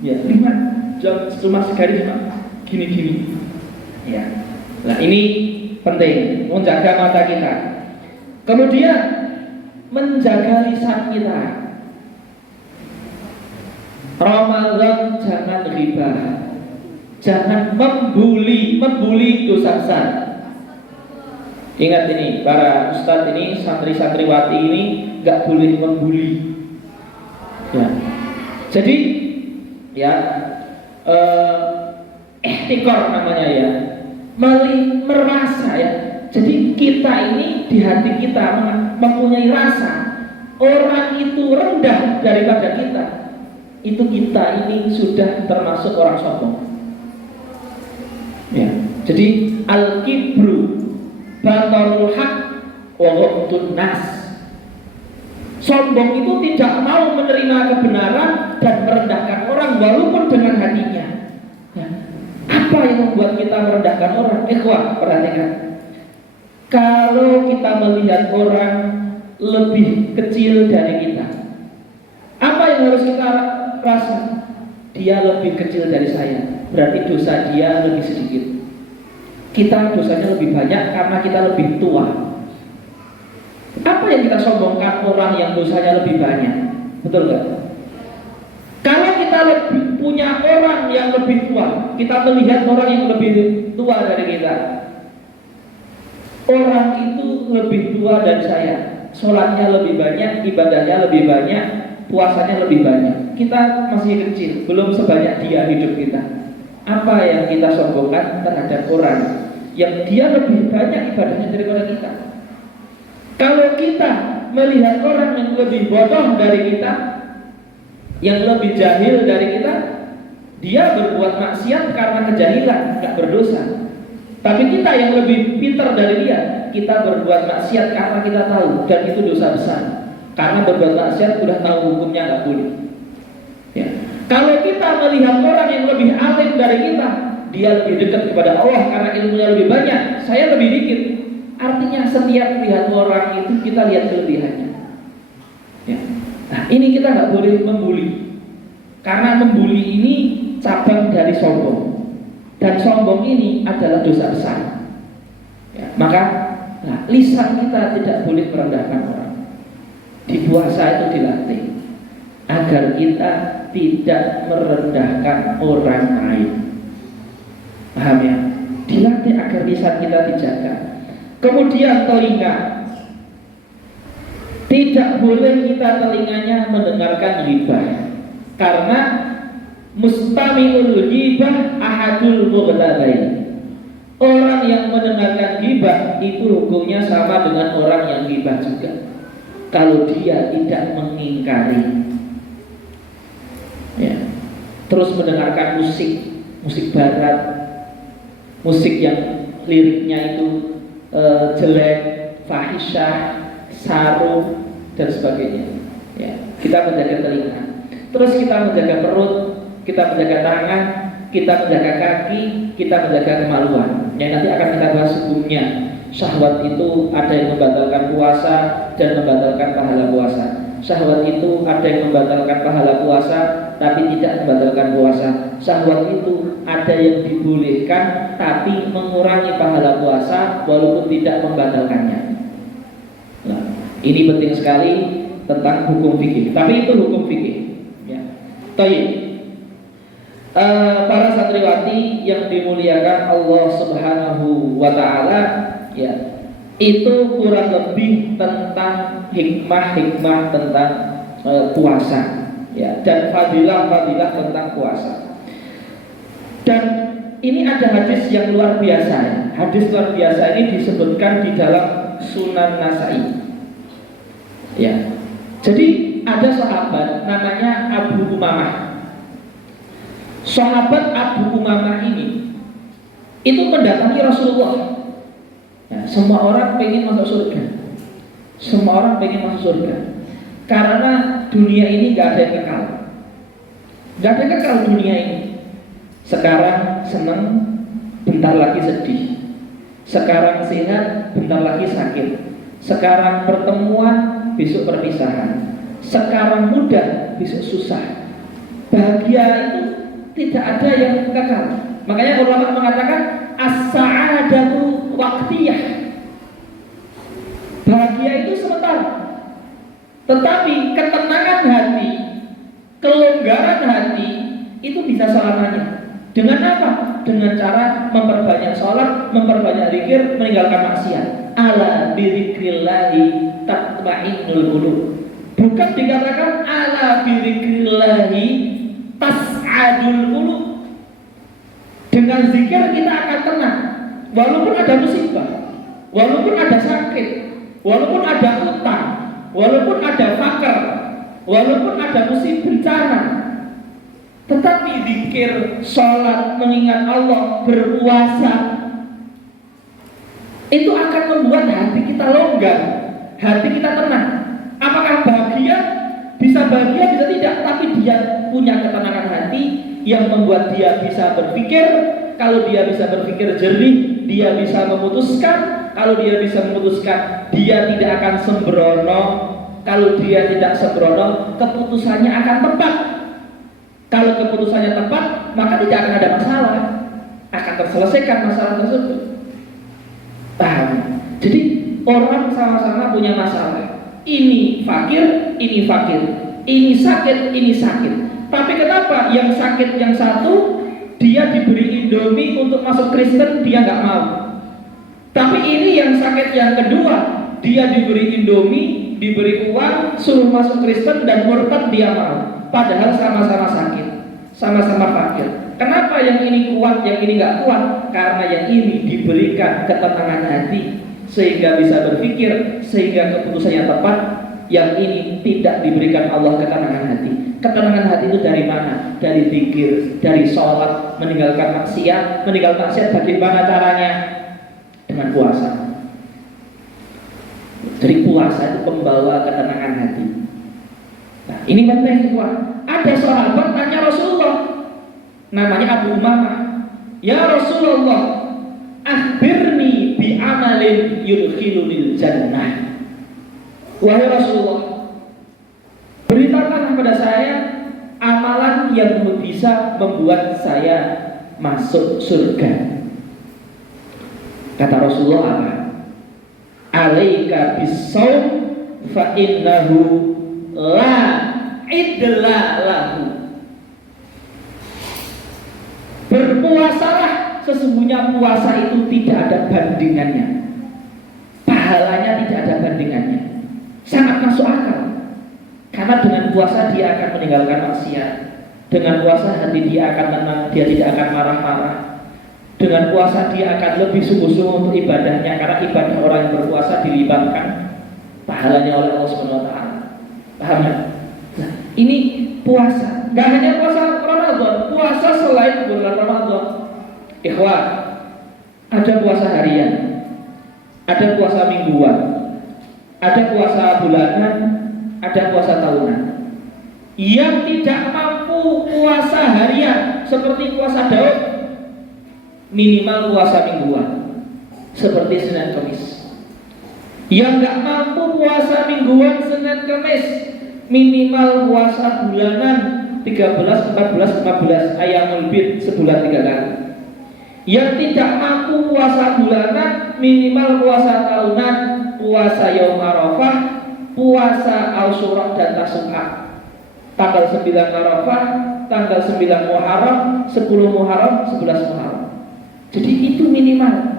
Ya, 5 jam cuma sekali cuma gini-gini. Ya. Nah, ini penting menjaga mata kita. Kemudian menjaga lisan kita. Ramadan jangan ghibah. Jangan membuli dosa besar. Ingat ini, para ustadz ini, santri-santriwati ini nggak boleh membuli. Ya. Jadi, ya, ihtikor namanya ya, merasa ya. Jadi kita ini di hati kita mempunyai rasa orang itu rendah daripada kita. Itu kita ini sudah termasuk orang sombong. Ya. Jadi al-kibru batarul haq wa ghamtun nas. Sombong itu tidak mau menerima kebenaran dan merendahkan orang walaupun dengan hatinya. Ya. Apa yang membuat kita merendahkan orang? Ikhwah, perhatikan. Kalau kita melihat orang lebih kecil dari kita, apa yang harus kita rasa? Dia lebih kecil dari saya, berarti dosa dia lebih sedikit. Kita dosanya lebih banyak karena kita lebih tua. Apa yang kita sombongkan orang yang dosanya lebih banyak? Betul gak? Kalau kita punya orang yang lebih tua, kita melihat orang yang lebih tua dari kita. Orang itu lebih tua dari saya, sholatnya lebih banyak, ibadahnya lebih banyak, puasanya lebih banyak. Kita masih kecil, belum sebanyak dia hidup kita. Apa yang kita sombongkan terhadap orang yang dia lebih banyak ibadahnya daripada kita? Kalau kita melihat orang yang lebih bodoh dari kita, yang lebih jahil dari kita, dia berbuat maksiat karena kejahilan, nggak berdosa. Tapi kita yang lebih pintar dari dia, kita berbuat maksiat karena kita tahu, dan itu dosa besar. Karena berbuat maksiat sudah tahu hukumnya nggak boleh. Ya. Kalau kita melihat orang yang lebih alim dari kita, dia lebih dekat kepada Allah karena ilmunya lebih banyak, saya lebih dikit. Artinya setiap melihat orang itu kita lihat kelebihannya. Ya. Nah, ini kita nggak boleh membuli, karena membuli ini cabang dari sombong. Dan sombong ini adalah dosa besar. Ya, maka lisan kita tidak boleh merendahkan orang. Di puasa itu dilatih agar kita tidak merendahkan orang lain. Paham ya? Dilatih agar lisan kita dijaga. Kemudian telinga, tidak boleh kita telinganya mendengarkan ghibah, karena mustami'ul ghibah ahadul mughlabain. Orang yang mendengarkan ghibah itu hukumnya sama dengan orang yang ghibah juga, kalau dia tidak mengingkari. Ya. Terus mendengarkan musik barat, musik yang liriknya itu jelek, fahisyah, saru dan sebagainya. Ya. Kita menjaga telinga. Terus kita menjaga perut, kita menjaga tangan, kita menjaga kaki, kita menjaga kemaluan. Yang nanti akan kita bahas hukumnya. Syahwat itu ada yang membatalkan puasa dan membatalkan pahala puasa. Syahwat itu ada yang membatalkan pahala puasa tapi tidak membatalkan puasa. Syahwat itu ada yang dibolehkan tapi mengurangi pahala puasa walaupun tidak membatalkannya. Nah, ini penting sekali tentang hukum fikih. Tapi itu hukum fikih. Ya. Baik. Para santriwati yang dimuliakan Allah Subhanahu wa taala, ya. Itu kurang lebih tentang hikmah-hikmah tentang puasa, ya, dan fadilah-fadilah tentang puasa. Dan ini ada hadis yang luar biasa. Ya. Hadis luar biasa ini disebutkan di dalam Sunan Nasai. Ya. Jadi ada sahabat namanya Abu Umamah. Sahabat Abu Umamah ini itu mendatangi Rasulullah. Nah, semua orang pengen masuk surga. Semua orang pengen masuk surga. Karena dunia ini gak ada yang kekal. Gak ada yang kekal dunia ini. Sekarang senang, bentar lagi sedih. Sekarang sehat, bentar lagi sakit. Sekarang pertemuan, besok perpisahan. Sekarang mudah, besok susah. Bahagia itu tidak ada yang kekal. Makanya ulama mengatakan as-sa'adatu waqtiyah. Bahagia itu sementara. Tetapi ketenangan hati, kelonggaran hati itu bisa selamanya. Dengan apa? Dengan cara memperbanyak sholat, memperbanyak zikir, meninggalkan maksiat. Ala bidzikrillahi tatma'innul qulub. Bukan dikatakan ala bidzikrillahi tas'adul qulub. Dengan zikir kita akan tenang. Walaupun ada musibah, walaupun ada sakit, walaupun ada utang, walaupun ada fakir, walaupun ada musibah bencana, tetapi zikir, sholat, mengingat Allah, berpuasa, itu akan membuat hati kita longgar, hati kita tenang. Apakah bahagia? Bisa bahagia, bisa tidak. Tapi dia punya ketenangan hati yang membuat dia bisa berpikir. Kalau dia bisa berpikir jernih, dia bisa memutuskan. Kalau dia bisa memutuskan, dia tidak akan sembrono. Kalau dia tidak sembrono, keputusannya akan tepat. Kalau keputusannya tepat, maka tidak akan ada masalah. Akan terselesaikan masalah tersebut. Paham? Jadi orang sama-sama punya masalah. Ini fakir, ini fakir. Ini sakit, ini sakit. Tapi kenapa yang sakit yang satu dia diberi Indomie untuk masuk Kristen, dia nggak mau. Tapi ini yang sakit yang kedua, dia diberi Indomie, diberi uang, suruh masuk Kristen dan murtad, dia mau. Padahal sama-sama sakit, sama-sama fakir. Kenapa yang ini kuat, yang ini nggak kuat? Karena yang ini diberikan ketenangan hati sehingga bisa berpikir, sehingga keputusannya tepat. Yang ini tidak diberikan Allah ketenangan hati. Ketenangan hati itu dari mana? Dari zikir, dari sholat, meninggalkan maksiat. Meninggalkan maksiat bagaimana caranya? Dengan puasa. Jadi puasa itu pembawa ketenangan hati. Nah, ini penting semua. Ada sahabat tanya Rasulullah, namanya Abu Umamah, ya Rasulullah, akhbirni bi amalin yudkhilunil jannah. Wahai Rasulullah, beritakanlah kepada saya amalan yang bisa membuat saya masuk surga. Kata Rasulullah apa? Alaika bis-shaum fa innahu la idla lahu. Berpuasalah, sesungguhnya puasa itu tidak ada bandingannya. Pahalanya tidak ada bandingannya. Sangat masuk akal. Karena dengan puasa dia akan meninggalkan maksiat. Dengan puasa hati dia akan tenang, dia tidak akan marah-marah. Dengan puasa dia akan lebih sungguh-sungguh untuk ibadahnya. Karena ibadah orang yang berpuasa dilibatkan pahalanya oleh Allah SWT. Paham ya? Nah, ini puasa. Gak hanya puasa Ramadan, puasa selain bulan Ramadan. Ikhwan, ada puasa harian, ada puasa mingguan, ada puasa bulanan, ada puasa tahunan. Yang tidak mampu puasa harian seperti puasa Daud, minimal puasa mingguan seperti Senin Kamis. Yang nggak mampu puasa mingguan Senin Kamis, minimal puasa bulanan 13, 14, 15 Ayyamul Bid, sebulan 3 kali. Yang tidak mampu puasa bulanan, minimal puasa tahunan, puasa Yaum Arafah, puasa Asyura dan Tasu'a. Tanggal 9 Arafah, tanggal 9 Muharram, 10 Muharram, 11 Muharram. Jadi itu minimal.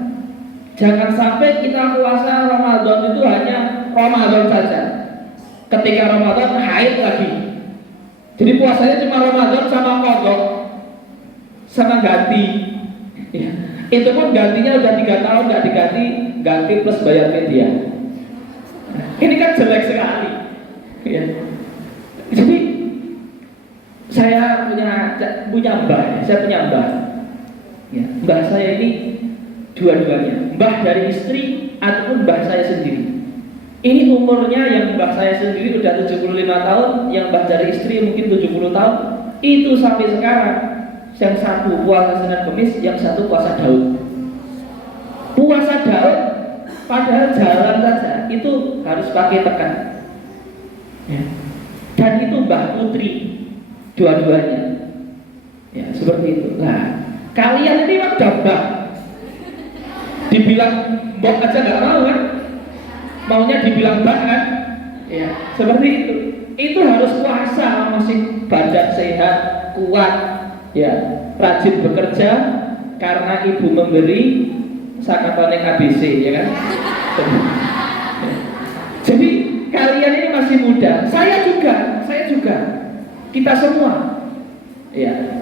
Jangan sampai kita puasa Ramadan itu hanya Ramadan saja. Ketika Ramadan haid lagi. Jadi puasanya cuma Ramadan sama qadha, sama ganti. Ya. Itu pun gantinya udah 3 tahun nggak diganti, ganti plus bayar media. Ini kan jelek sekali. Ya. Jadi saya punya mbah. Ya, mbah saya ini dua-duanya, mbah dari istri, ataupun mbah saya sendiri. Ini umurnya yang mbah saya sendiri udah 75 tahun, yang mbah dari istri mungkin 70 tahun. Itu sampai sekarang, yang satu puasa Senin Kemis, yang satu puasa Daud. Puasa Daud, padahal jalan saja itu harus pakai tekan. Ya. Dan itu mbah putri, dua-duanya. Ya, seperti itu. Nah, kalian ini udah mbah, dibilang mbok aja nggak mau kan? Maunya dibilang mbak kan? Ya, seperti itu. Itu harus puasa, masih badan sehat, kuat, ya, rajin bekerja karena ibu memberi sakatonik ABC, ya kan? Jadi kalian ini masih muda, saya juga, kita semua, ya.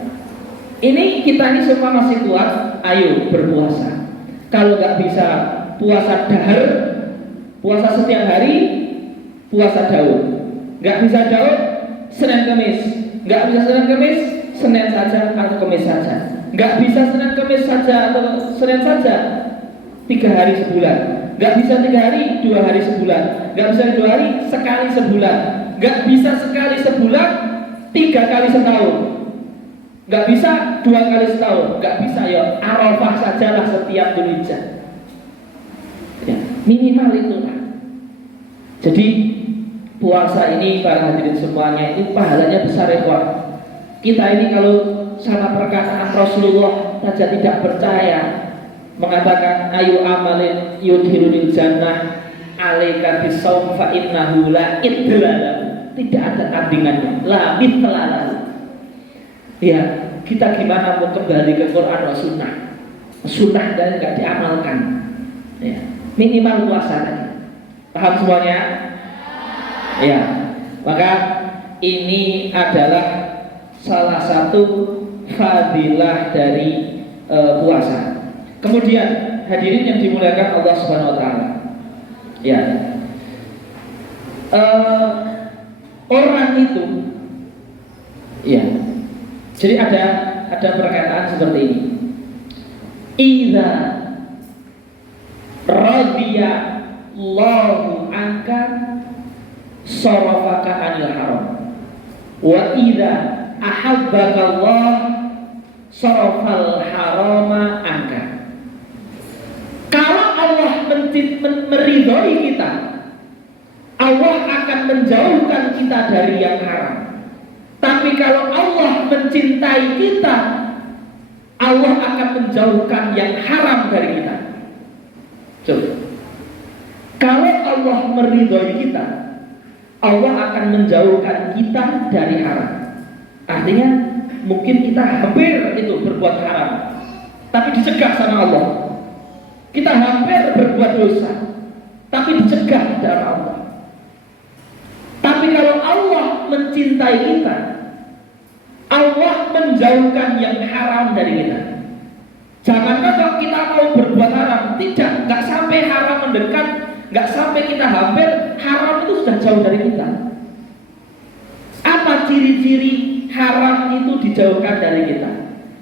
Ini kita ini semua masih kuat, ayo berpuasa. Kalau nggak bisa puasa dahar, puasa setiap hari, puasa Daud. Nggak bisa Daud, Senin Kemis. Nggak bisa Senin Kemis, Senin saja atau Kemis saja. Nggak bisa Senin Kemis saja atau Senin saja, 3 hari sebulan. Nggak bisa 3 hari, 2 hari sebulan. Nggak bisa 2 hari, sekali sebulan. Nggak bisa sekali sebulan, 3 kali setahun. Nggak bisa 2 kali setahun. Nggak bisa ya Arafah sajalah setiap Dzulhijjah. Ya, minimal itu lah. Jadi puasa ini para hadirin semuanya itu pahalanya besar ya Pak. Kita ini kalau sama perkataan Rasulullah saja tidak percaya, mengatakan ayu amalin yudhilul jannah alaika bisawm fa innahu la idlala, tidak ada tandingannya, la mithlala. Ya, kita gimana mau kembali ke Quran dan Sunnah dan nggak diamalkan. Ya, minimal puasa. Paham semuanya? Ya, maka ini adalah salah satu fadilah dari puasa. Kemudian hadirin yang dimuliakan Allah Subhanahu Wa Taala, ya, orang itu, ya, jadi ada perkataan seperti ini. Idza radiyallahu anka sarafaka anil haram, wa idza ahabbaka Allah sarafal harama anka. Kalau Allah meridhoi kita, Allah akan menjauhkan kita dari yang haram. Tapi kalau Allah mencintai kita, Allah akan menjauhkan yang haram dari kita. Coba. Kalau Allah meridhoi kita, Allah akan menjauhkan kita dari haram. Artinya mungkin kita hampir itu berbuat haram, tapi dicegah sama Allah. Kita hampir berbuat dosa, tapi dicegah dari Allah. Tapi kalau Allah mencintai kita, Allah menjauhkan yang haram dari kita. Jangankan kalau kita mau berbuat haram, nggak sampai haram mendekat, nggak sampai kita hampir, haram itu sudah jauh dari kita. Apa ciri-ciri haram itu dijauhkan dari kita?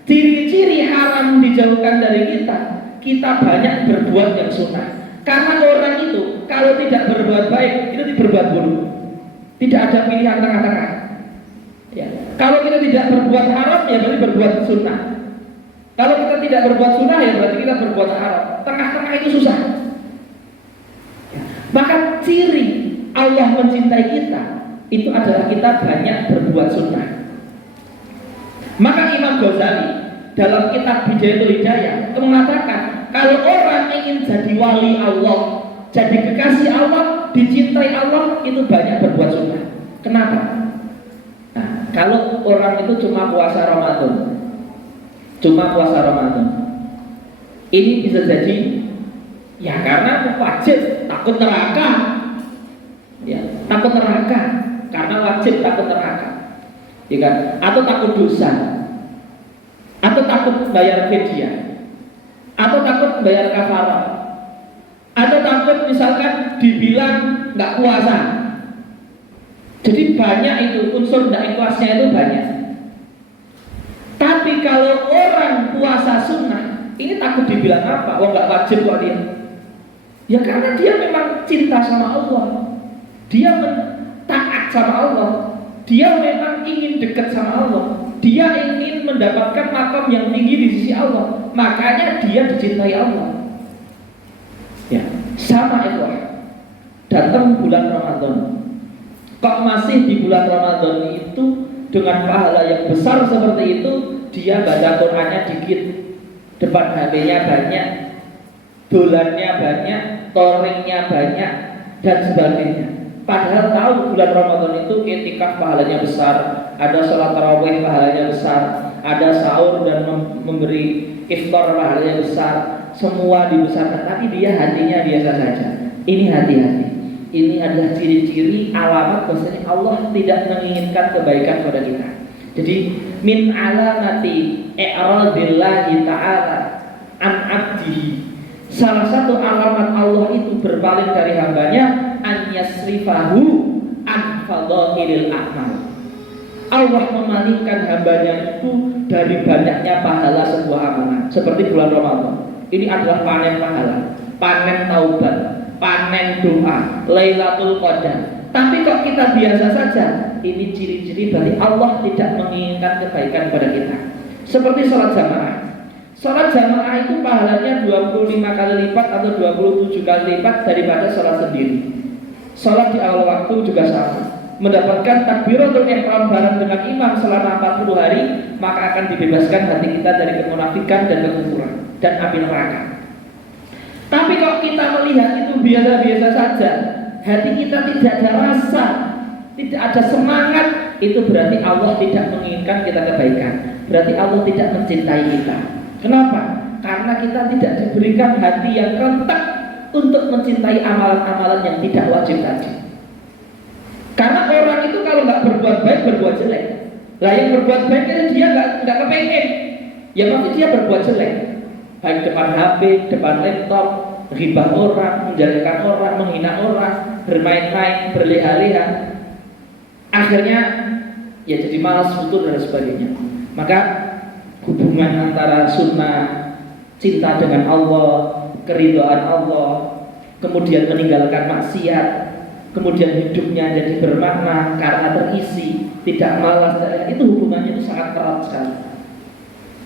Ciri-ciri haram dijauhkan dari kita, kita banyak berbuat yang sunnah. Karena orang itu kalau tidak berbuat baik, itu berbuat buruk. Tidak ada pilihan tengah-tengah. Ya. Kalau kita tidak berbuat haram, ya berarti berbuat sunnah. Kalau kita tidak berbuat sunnah, ya berarti kita berbuat haram. Tengah-tengah itu susah. Ya. Maka ciri Allah mencintai kita itu adalah kita banyak berbuat sunnah. Maka Imam Ghazali dalam kitab Bidayatul Hidayah mengatakan, kalau orang ingin jadi wali Allah, jadi kekasih Allah, dicintai Allah, itu banyak berbuat sunnah. Kenapa? Nah, kalau orang itu cuma puasa Ramadan, ini bisa jadi ya karena wajib, takut neraka, ya, takut neraka karena wajib, takut neraka, ya kan? Atau takut dosa, atau takut bayar fidyah, atau takut bayar kafarah, atau takut misalkan dibilang nggak puasa. Jadi banyak itu unsur nggak ikhlasnya itu banyak. Tapi kalau orang puasa sunnah, ini takut dibilang apa? Oh nggak wajib kok dia. Ya karena dia memang cinta sama Allah, dia taat sama Allah, dia memang ingin dekat sama Allah, dia ingin mendapatkan makam yang tinggi di sisi Allah, makanya dia dicintai Allah. Ya, sama itu. Datang bulan Ramadan, kok masih di bulan Ramadan itu dengan pahala yang besar seperti itu, dia baca Qur'annya dikit, depan HP-nya banyak, dolannya banyak, touringnya banyak, dan sebagainya. Padahal tahu bulan Ramadan itu ketika pahalanya besar, ada sholat tarawih pahalanya besar, ada sahur dan memberi iftar pahalanya besar, semua dibesarkan, tapi dia hatinya biasa saja. Ini hati-hati. Ini adalah ciri-ciri alamat bahwasanya Allah tidak menginginkan kebaikan pada kita. Jadi min alamati i'radillahi ta'ala an abdihi, salah satu alamat Allah itu berpaling dari hambanya, an yasrifahu an fadhailil a'mal. Allah memalingkan hambanya itu dari banyaknya pahala sebuah amalan. Seperti bulan Ramadan, ini adalah panen pahala, panen taubat, panen doa, Lailatul Qadar. Tapi kok kita biasa saja, ini ciri-ciri dari Allah tidak menginginkan kebaikan pada kita. Seperti sholat jamaah. Sholat jamaah itu pahalanya 25 kali lipat atau 27 kali lipat daripada sholat sendiri. Sholat di awal waktu juga sama, mendapatkan takbiratul ihram bareng dengan imam selama 40 hari, maka akan dibebaskan hati kita dari kemunafikan dan kekufuran dan api neraka. Tapi kalau kita melihat itu biasa-biasa saja, hati kita tidak ada rasa, tidak ada semangat, itu berarti Allah tidak menginginkan kita kebaikan, berarti Allah tidak mencintai kita. Kenapa? Karena kita tidak diberikan hati yang rentak untuk mencintai amalan-amalan yang tidak wajib tadi. Karena orang itu kalau nggak berbuat baik, berbuat jelek. Lah yang berbuat baik itu dia nggak kepengen, ya pasti dia berbuat jelek. Baik depan HP, depan laptop, ghibah orang, menjelekan orang, menghina orang, bermain-main, berleha-leha. Akhirnya ya jadi malas, futur dan sebagainya. Maka hubungan antara sunnah, cinta dengan Allah, keridhaan Allah, kemudian meninggalkan maksiat, kemudian hidupnya jadi bermakna karena terisi, tidak malas, itu hubungannya itu sangat erat sekali.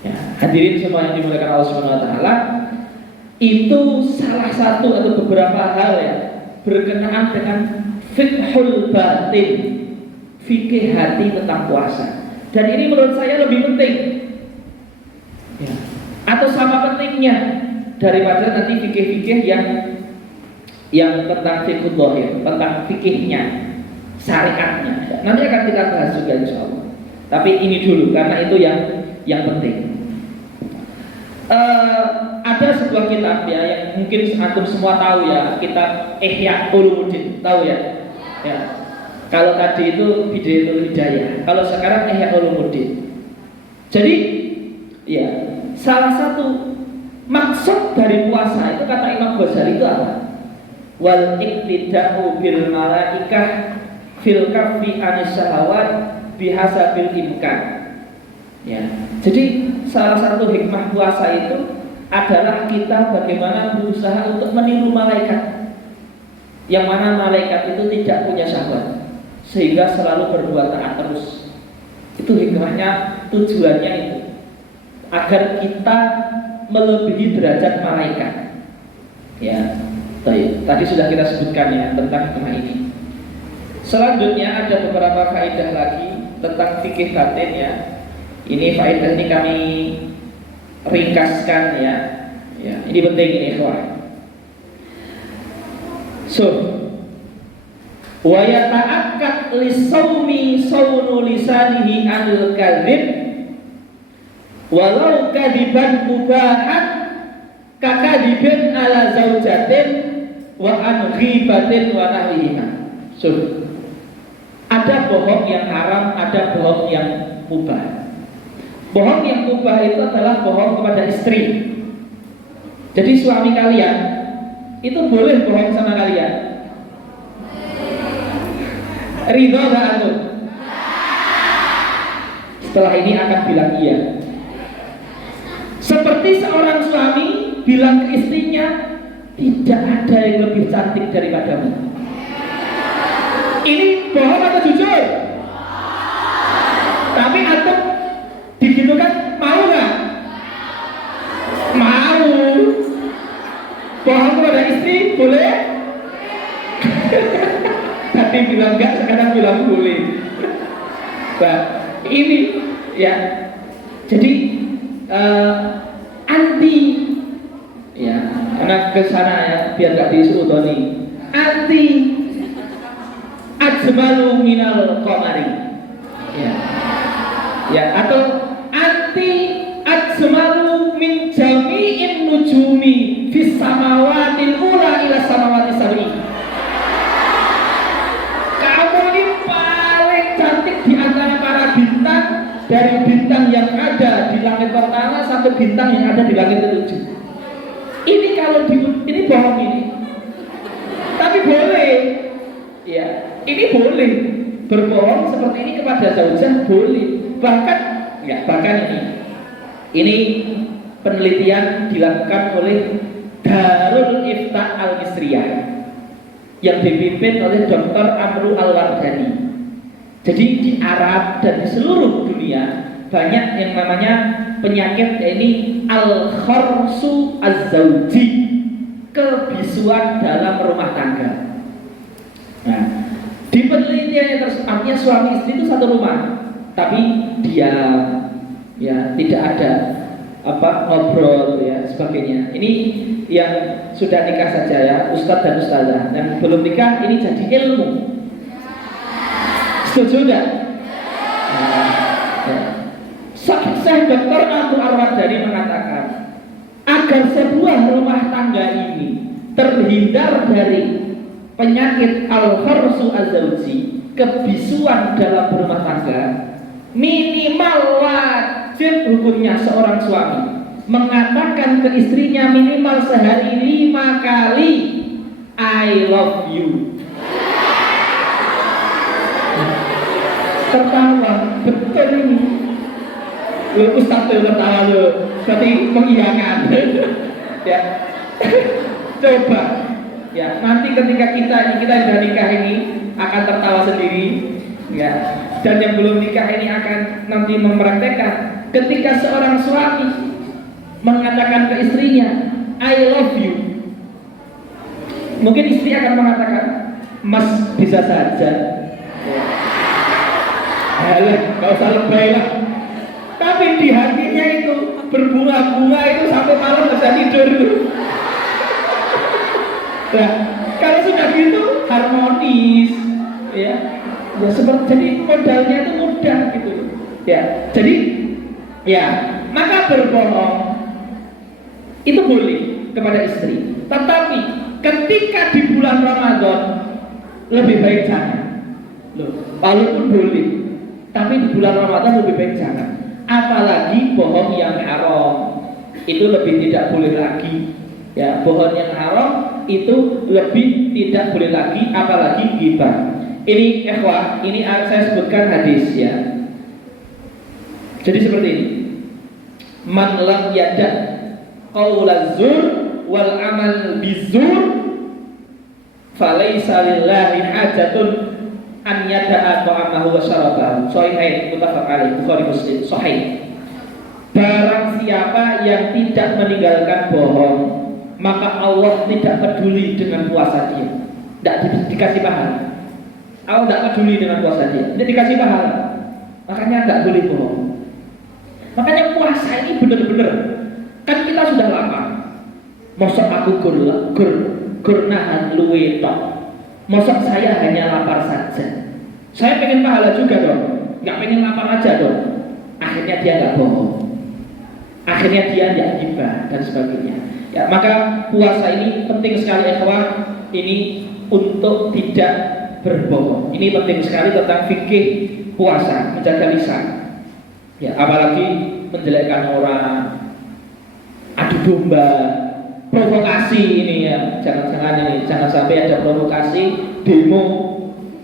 Ya, hadirin semua yang dimuliakan Allah Subhanahu wa taala, itu salah satu atau beberapa hal ya berkenaan dengan fiqhul batin, fikih hati tentang puasa. Dan ini menurut saya lebih penting ya, atau sama pentingnya daripada nanti fikih-fikih yang tentang fiqhul dhahir, tentang fikihnya, syariatnya. Nanti akan kita bahas juga insyaallah. Tapi ini dulu karena itu yang penting. Ada sebuah kitab ya yang mungkin antum semua tahu ya, kitab Ihya Ulumuddin, tahu ya? Ya. Kalau tadi itu Bidayatul Hidayah, kalau sekarang Ihya Ulumuddin. Jadi ya, salah satu maksud dari puasa itu kata Imam Ghazali itu apa? Wal iqtida'u bil malaikah fil kaffi anis syahawat bihasabil imkan. Ya. Jadi salah satu hikmah puasa itu adalah kita bagaimana berusaha untuk meniru malaikat, yang mana malaikat itu tidak punya syahwat sehingga selalu berbuat taat terus. Itu hikmahnya, tujuannya itu agar kita melebihi derajat malaikat. Ya, tadi sudah kita sebutkan ya tentang hikmah ini. Selanjutnya ada beberapa faedah lagi tentang fikih batin ya. Ini faedah ini kami ringkaskan ya. Ya, ini penting ini ikhwah. So, wa yata'akkad lisawmi sawnu lisanihi anil kadhib walau kadiban mubahan kakadibin ala zaujatin wa an ghibatin wa nahwihima. So, ada bohong yang haram, ada bohong yang mubah. Bohong yang mubah itu adalah bohong kepada istri. Jadi suami kalian itu boleh bohong sama kalian. Ridho gak antum? Setelah ini akan bilang iya. Seperti seorang suami bilang ke istrinya, tidak ada yang lebih cantik daripadamu. Ini bohong atau jujur? Tapi antum digitukan mau nggak? Mau. Bohong kepada istri boleh? Tadi bilang enggak, sekarang bilang boleh. Nah, ini ya. Jadi anti ya, karena kesana ya biar nggak disudoni. Anti ajmalu minal qamari. Ya. Ya, atau anti ajmalu min jami'in nujumi fis samawatil ula ila samawati sabi. Kamu ini paling cantik di antara para bintang, dari bintang yang ada di langit pertama sampai bintang yang ada di langit ketujuh. Ini kalau ini bohong ini. Tapi boleh. Ya, ini boleh. Berbohong seperti ini kepada zaujah boleh. Bahkan ini penelitian dilakukan oleh Darul Ifta Al-Misriyah yang dipimpin oleh Dr. Amru Al-Wardani. Jadi di Arab dan di seluruh dunia banyak yang namanya penyakit ini al-kharsu az-zawji, kebisuan dalam rumah tangga. Nah, di penelitiannya artinya suami istri itu satu rumah, tapi dia ya tidak ada ngobrol ya sebagainya. Ini yang sudah nikah saja ya, ustadz dan ustazah, dan belum nikah ini jadi ilmu. Setuju enggak? Syekh Dr. Amru Al-Wardani mengatakan agar sebuah rumah tangga ini terhindar dari penyakit al-kharsu az-zawji, kebisuan dalam rumah tangga, minimal wajib hukumnya seorang suami mengatakan ke istrinya minimal sehari 5 kali I love you. Tertawa, betul ini. Ustaz tertawa lo, berarti mengiyakan. Ya, coba. Ya, nanti ketika kita sudah nikah ini akan tertawa sendiri. Ya, dan yang belum nikah ini akan nanti mempraktekkan ketika seorang suami mengatakan ke istrinya I love you, mungkin istri akan mengatakan mas bisa saja, alah gak usah lebay lah, tapi di hatinya itu berbunga-bunga itu sampai malam gak bisa tidur. Nah, kalau sudah gitu harmonis ya. Ya seperti jadi modalnya itu mudah gitu. Ya. Jadi ya, maka berbohong itu boleh kepada istri. Tetapi ketika di bulan Ramadan lebih baik jangan. Loh, walaupun boleh, tapi di bulan Ramadan lebih baik jangan. Apalagi bohong yang haram itu lebih tidak boleh lagi. Ya, bohong yang haram itu lebih tidak boleh lagi, apalagi ghibah. Ini ikhwah, ini saya sebutkan hadis ya. Jadi seperti ini. Man lam yada qaulaz zur wal amal bizur falaysa lillahi hajatun an yada'a ta'amahu wa syarabahu. Sahih muttafaq alaih, Bukhari Muslim, sahih. Barang siapa yang tidak meninggalkan bohong, maka Allah tidak peduli dengan puasa dia. Tidak dikasih pahala. Allah tidak peduli dengan puasa dia, dia dikasih pahala. Makanya tidak boleh bohong. Makanya puasa ini benar-benar, kan kita sudah lapar. Mosok aku gur nahan luwe tok. Mosok saya hanya lapar saja. Saya pengen pahala juga dong, nggak pengen lapar aja dong. Akhirnya dia nggak bohong. Akhirnya dia tidak ghibah dan sebagainya. Ya, maka puasa ini penting sekali ikhwan, ini untuk tidak berbohong. Ini penting sekali tentang fikih puasa, menjaga lisan. Ya, apalagi menjelekkan orang, adu domba, provokasi ini ya. Jangan sampai ada provokasi, demo,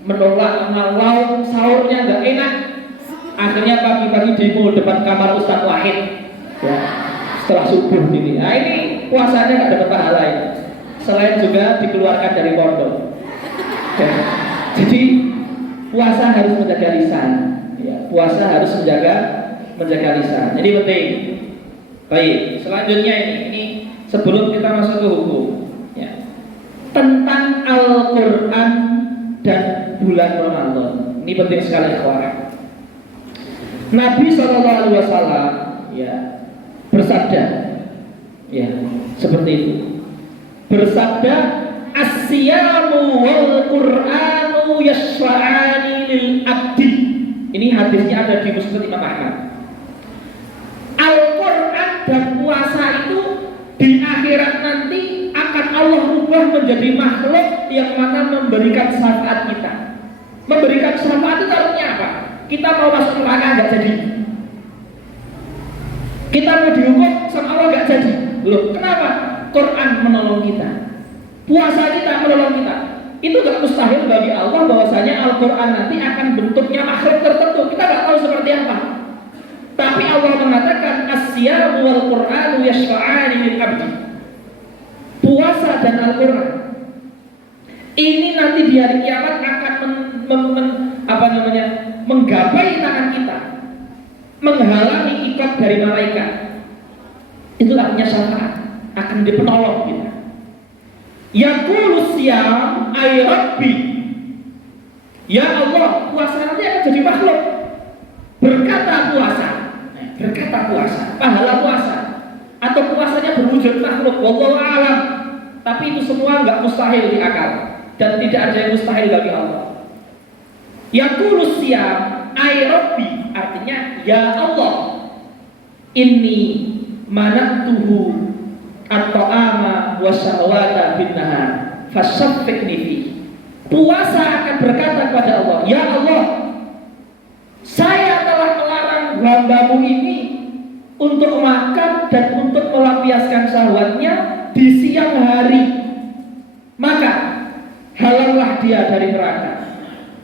menolak malau sahurnya nggak enak. Akhirnya pagi-pagi demo depan kamar Ustaz Wahid. Ya, setelah subuh ini. Nah, ini puasanya nggak dapat pahala ya. selain juga dikeluarkan dari pondok. Jadi puasa harus menjaga lisan, ya, puasa harus menjaga lisan. Jadi penting. Baik, selanjutnya ini sebelum kita masuk ke hukum, ya, tentang Al-Quran dan bulan Ramadan. Ini penting sekali, kawan. Nabi SAW, ya, bersabda, ya, seperti itu. Bersabda, as-siyamu wal Qur'anu yashfa'ani lil abdi. Ini hadisnya ada di Musnad Imam Ahmad. Al-Quran dan puasa itu di akhirat nanti akan Allah rubah menjadi makhluk yang mana memberikan syafaat kita. Memberikan syafaat itu artinya apa? Kita mau masuk neraka nggak jadi. Kita mau dihukum sama Allah nggak jadi. Loh, kenapa? Quran menolong kita, puasa kita menolong kita. Itu gak mustahil bagi Allah bahwasanya Al-Quran nanti akan bentuknya makhluk tertentu. Kita gak tahu seperti apa. Tapi Allah mengatakan as-siyamu wal Qur'anu yashfa'ani lil abdi. Puasa dan Al-Quran ini nanti di hari kiamat akan menggapai tangan kita, menghalangi ikat dari malaikat. Itu artinya syafaat, akan dipenolong kita. Yaqulu siyam ay rabbi, ya Allah, puasa nanti akan jadi makhluk. Berkata puasa, pahala puasa, atau puasanya berwujud makhluk, wallahu a'lam. Tapi itu semua enggak mustahil di akal, dan tidak ada yang mustahil bagi Allah. Yaqulu siyam ay rabbi, artinya ya Allah, inni manatuhu at-ta'ama wa syahwata bin nahar fasaffiqni fi. Puasa akan berkata kepada Allah, ya Allah, saya telah melarang hambamu ini untuk makan dan untuk melampiaskan syahwatnya di siang hari, maka halanglah dia dari neraka,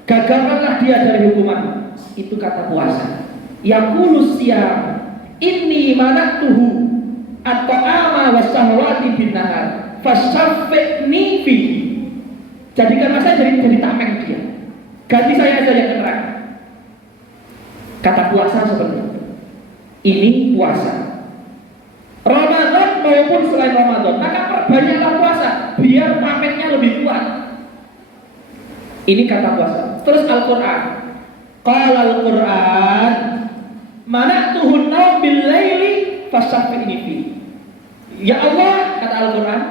gagalkanlah dia dari hukuman. Itu kata puasa. Yaqulu siyam inni manatuhu at-ta'ama was-syahwati bin nahar fasaffiqni fi. Jadikanlah saya jadi tameng dia, ganti saya aja yang neraka. Kata puasa seperti itu. Ini puasa Ramadan maupun selain Ramadan, maka perbanyaklah puasa biar tamengnya lebih kuat. Ini kata puasa. Terus Al-Quran, qala Al-Quran mana'tuhun naum bil laili fasaffiqni fi. Ya Allah, kata Al-Quran,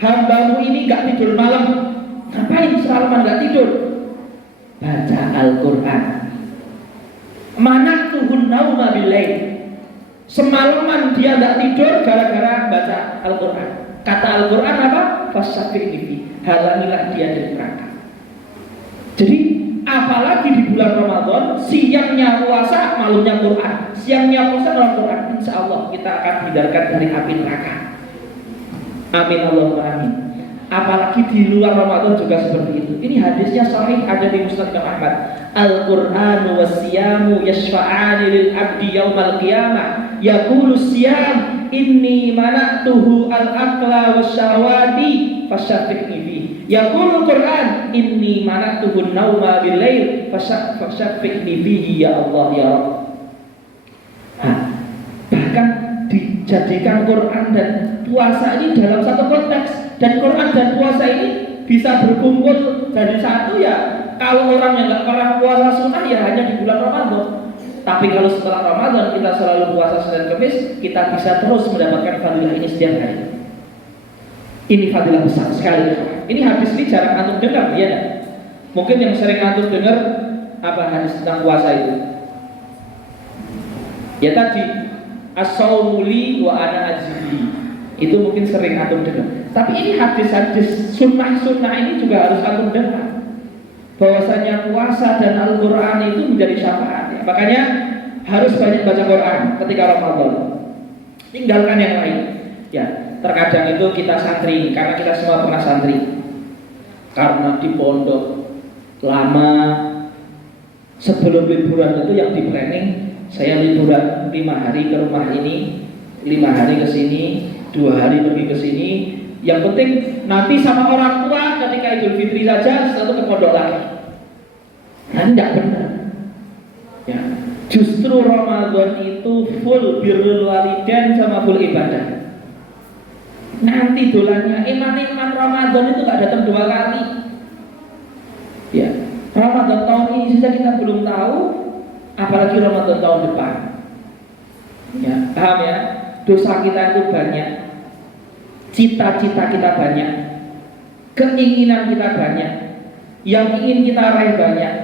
hambamu ini gak tidur malam. Ngapain semalaman gak tidur? Baca Al-Quran. Mana'tuhun naum bil laili. Semalaman dia gak tidur gara-gara baca Al-Quran. Kata Al-Quran apa? Fasaffiqni fi. Halangilah dia dari neraka. Jadi apalagi di bulan Ramadan, siangnya puasa, malamnya Quran. Siangnya puasa, malam Quran. Insya Allah kita akan hindarkan dari api neraka. Amin Allahumma amin. Apalagi di luar Ramadan juga seperti itu. Ini hadisnya sahih, ada di Musnad Imam Ahmad. Al-Qur'anu was-siyamu yashfa'ani lil abdi yaumal qiyamah. Yaqulu siyam inni mana'tuhu al-aqla wasyahawati fasaffiqni fi. Yaqulu Qur'an inni mana'tuhu an-nauma bil-lail fasaffiqni fihi ya Allah ya Rabb. Bahkan dijadikan Quran dan puasa ini dalam satu konteks. Dan Quran dan puasa ini bisa berkumpul dari satu, ya. Kalau orang yang nggak pernah puasa sunnah ya hanya di bulan Ramadan. Tapi kalau setelah Ramadan kita selalu puasa Senin Kamis, kita bisa terus mendapatkan fadilah ini setiap hari. Ini fadilah besar sekali. Ini hadis ini jarang antum dengar, ya. Mungkin yang sering antum dengar apa hadis tentang puasa itu? Ya tadi, as-saumu li wa ana ajzi. Itu mungkin sering antum dengar. Tapi ini hadis-hadis sunnah-sunnah ini juga harus antum dengar. Bahwasanya puasa dan Al-Quran itu menjadi syafaat, ya. Makanya harus banyak baca Quran ketika Ramadan. Tinggalkan yang lain. Ya, terkadang itu kita santri, karena kita semua pernah santri. Karena di pondok lama, sebelum liburan itu yang di planning, saya liburan 5 hari ke rumah ini, 5 hari ke sini, 2 hari pergi ke sini, Yang penting nanti sama orang tua ketika Idul Fitri saja selalu ke pondok lagi. Nah, tidak benar. Ya, justru Ramadan itu full birrul walidain sama full ibadah. Nanti dolannya iman Ramadan itu gak datang 2 kali. Ya, Ramadan tahun ini saja kita belum tahu, apalagi Ramadan tahun depan. Ya, paham ya? Dosa kita itu banyak, cita-cita kita banyak, keinginan kita banyak, yang ingin kita raih banyak.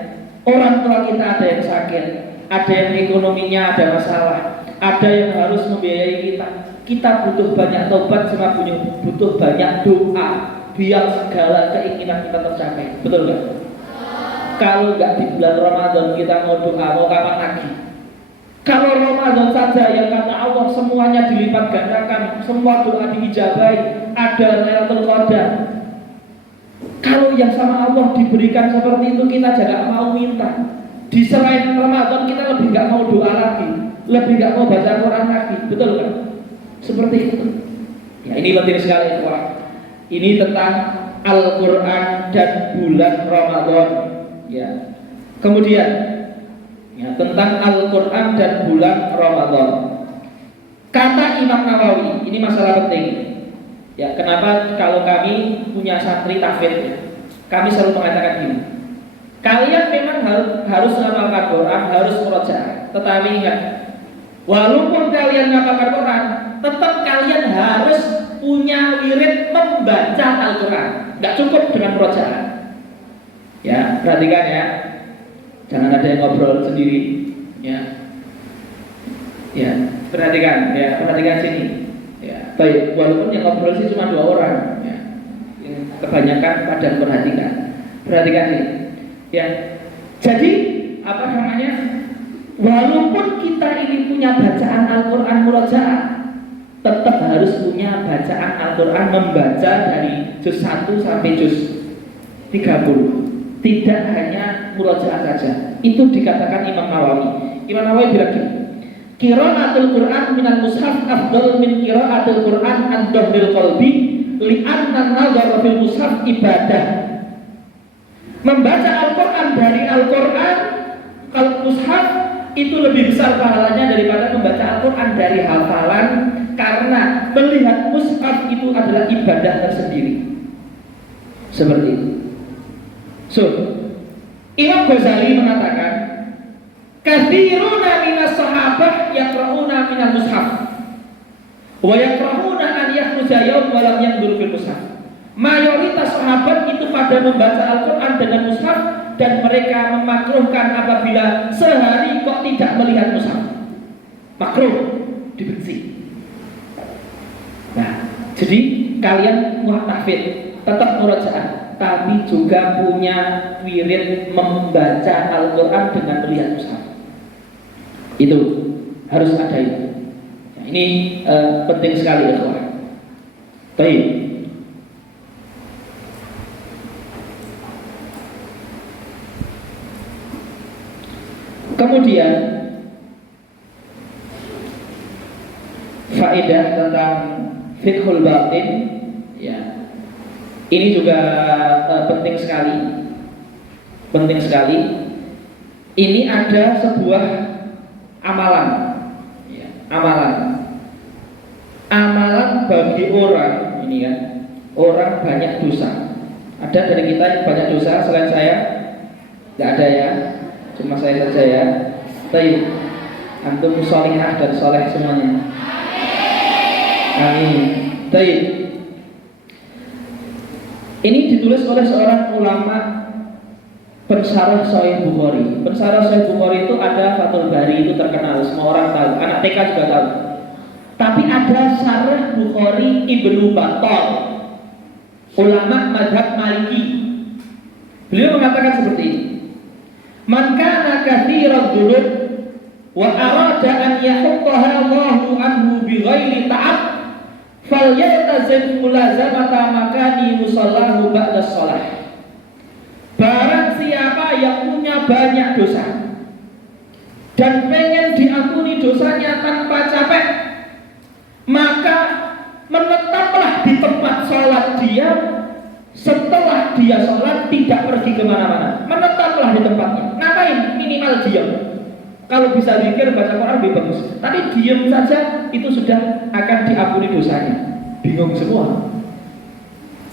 Orang tua kita ada yang sakit, ada yang ekonominya ada masalah, ada yang harus membiayai kita. Kita butuh banyak tobat, sama butuh banyak doa biar segala keinginan kita tercapai. Betul nggak? Kalau nggak di bulan Ramadan kita mau doa, mau kapan lagi? Kalau Ramadan saja yang kata Allah semuanya dilipat gandakan, semua doa diijabahi, ada Lailatul Qadar. Kalau yang sama Allah diberikan seperti itu, kita jangan mau minta. Di selain Ramadan kita lebih nggak mau doa lagi, lebih nggak mau baca Quran lagi, betul kan? Seperti itu. Ya, ini penting sekali, Pak. Ini tentang Al-Quran dan bulan Ramadan. Ya. Kemudian ya, tentang Al-Quran dan bulan Ramadan. Kata Imam Nawawi, ini masalah penting. Ya, kenapa kalau kami punya santri tahfidz, ya, kami selalu mengatakan gini. Kalian memang harus menghafalkan Quran, harus murojaah. Tetapi ingat, walaupun kalian menghafalkan Quran, tetap kalian harus punya wirid membaca Al-Quran. Nggak cukup dengan murojaah. Ya, perhatikan ya. Jangan ada yang ngobrol sendiri, ya. Ya, perhatikan, ya, perhatikan sini. Ya, baik, walaupun yang ngobrol sih cuma 2 orang, ya. Kebanyakan pada perhatikan. Perhatikan sini. Ya. Jadi, apa namanya? Walaupun kita ini punya bacaan Al-Qur'an murojaah, tetap harus punya bacaan Al-Qur'an membaca dari juz 1 sampai juz 30. Tidak hanya murojaah saja. Itu dikatakan Imam Nawawi. Imam Nawawi bilang gini, qiraatul Qur'an minal mushaf afdal min qiraatul Qur'an an dhahril qalbi li'anna an-nadhara fil mushaf ibadah. Membaca Al-Qur'an dari Al-Qur'an kalau mushaf itu lebih besar pahalanya daripada membaca Al-Qur'an dari hafalan, karena melihat mushaf itu adalah ibadah tersendiri. Seperti itu. So, Imam Ghazali mengatakan, katsiruna minas sahabah yaqra'una minal mushaf wa yaqra'una an yakhruja yawm wa lam yanzur fil mushaf. Mayoritas sahabat itu pada membaca Al-Qur'an dengan mushaf, dan mereka memakruhkan apabila sehari kok tidak melihat mushaf. Makruh, dibenci. Nah, jadi kalian muhtafid, tetap murojaah, tapi juga punya wirid membaca Al-Quran dengan melihat mushaf. Itu harus ada itu. Nah, ini penting sekali, ikhwah. Baik. Kemudian faedah tentang fiqhul batin, ya. Ini juga penting sekali. Penting sekali. Ini ada sebuah amalan, ya, amalan. Amalan bagi orang ini kan, orang banyak dosa. Ada dari kita yang banyak dosa selain saya? Tidak ada ya, cuma saya saja ya. Baik, antum sholihah dan sholeh semuanya. Amin. Baik. Ini ditulis oleh seorang ulama pensyarah Sahih Bukhari. Pensyarah Sahih Bukhari itu ada Fathul Bari, itu terkenal, semua orang tahu, anak TK juga tahu. Tapi ada Syarah Bukhari Ibnu Battal, ulama madhab Maliki. Beliau mengatakan seperti ini: man kana katsiran dzunub wa arada an yahuttaha Allahu anhu bi ghairi ta'ab falyaltazim mulazamata makani musallahu ba'da shalah. Barang siapa yang punya banyak dosa dan pengen diampuni dosanya tanpa capek, maka menetaplah di tempat sholat kemana-mana, menetaplah di tempatnya. Ngapain? Minimal diam. Kalau bisa zikir, baca Quran lebih bagus. Tapi diam saja itu sudah akan diampuni dosanya. Bingung semua.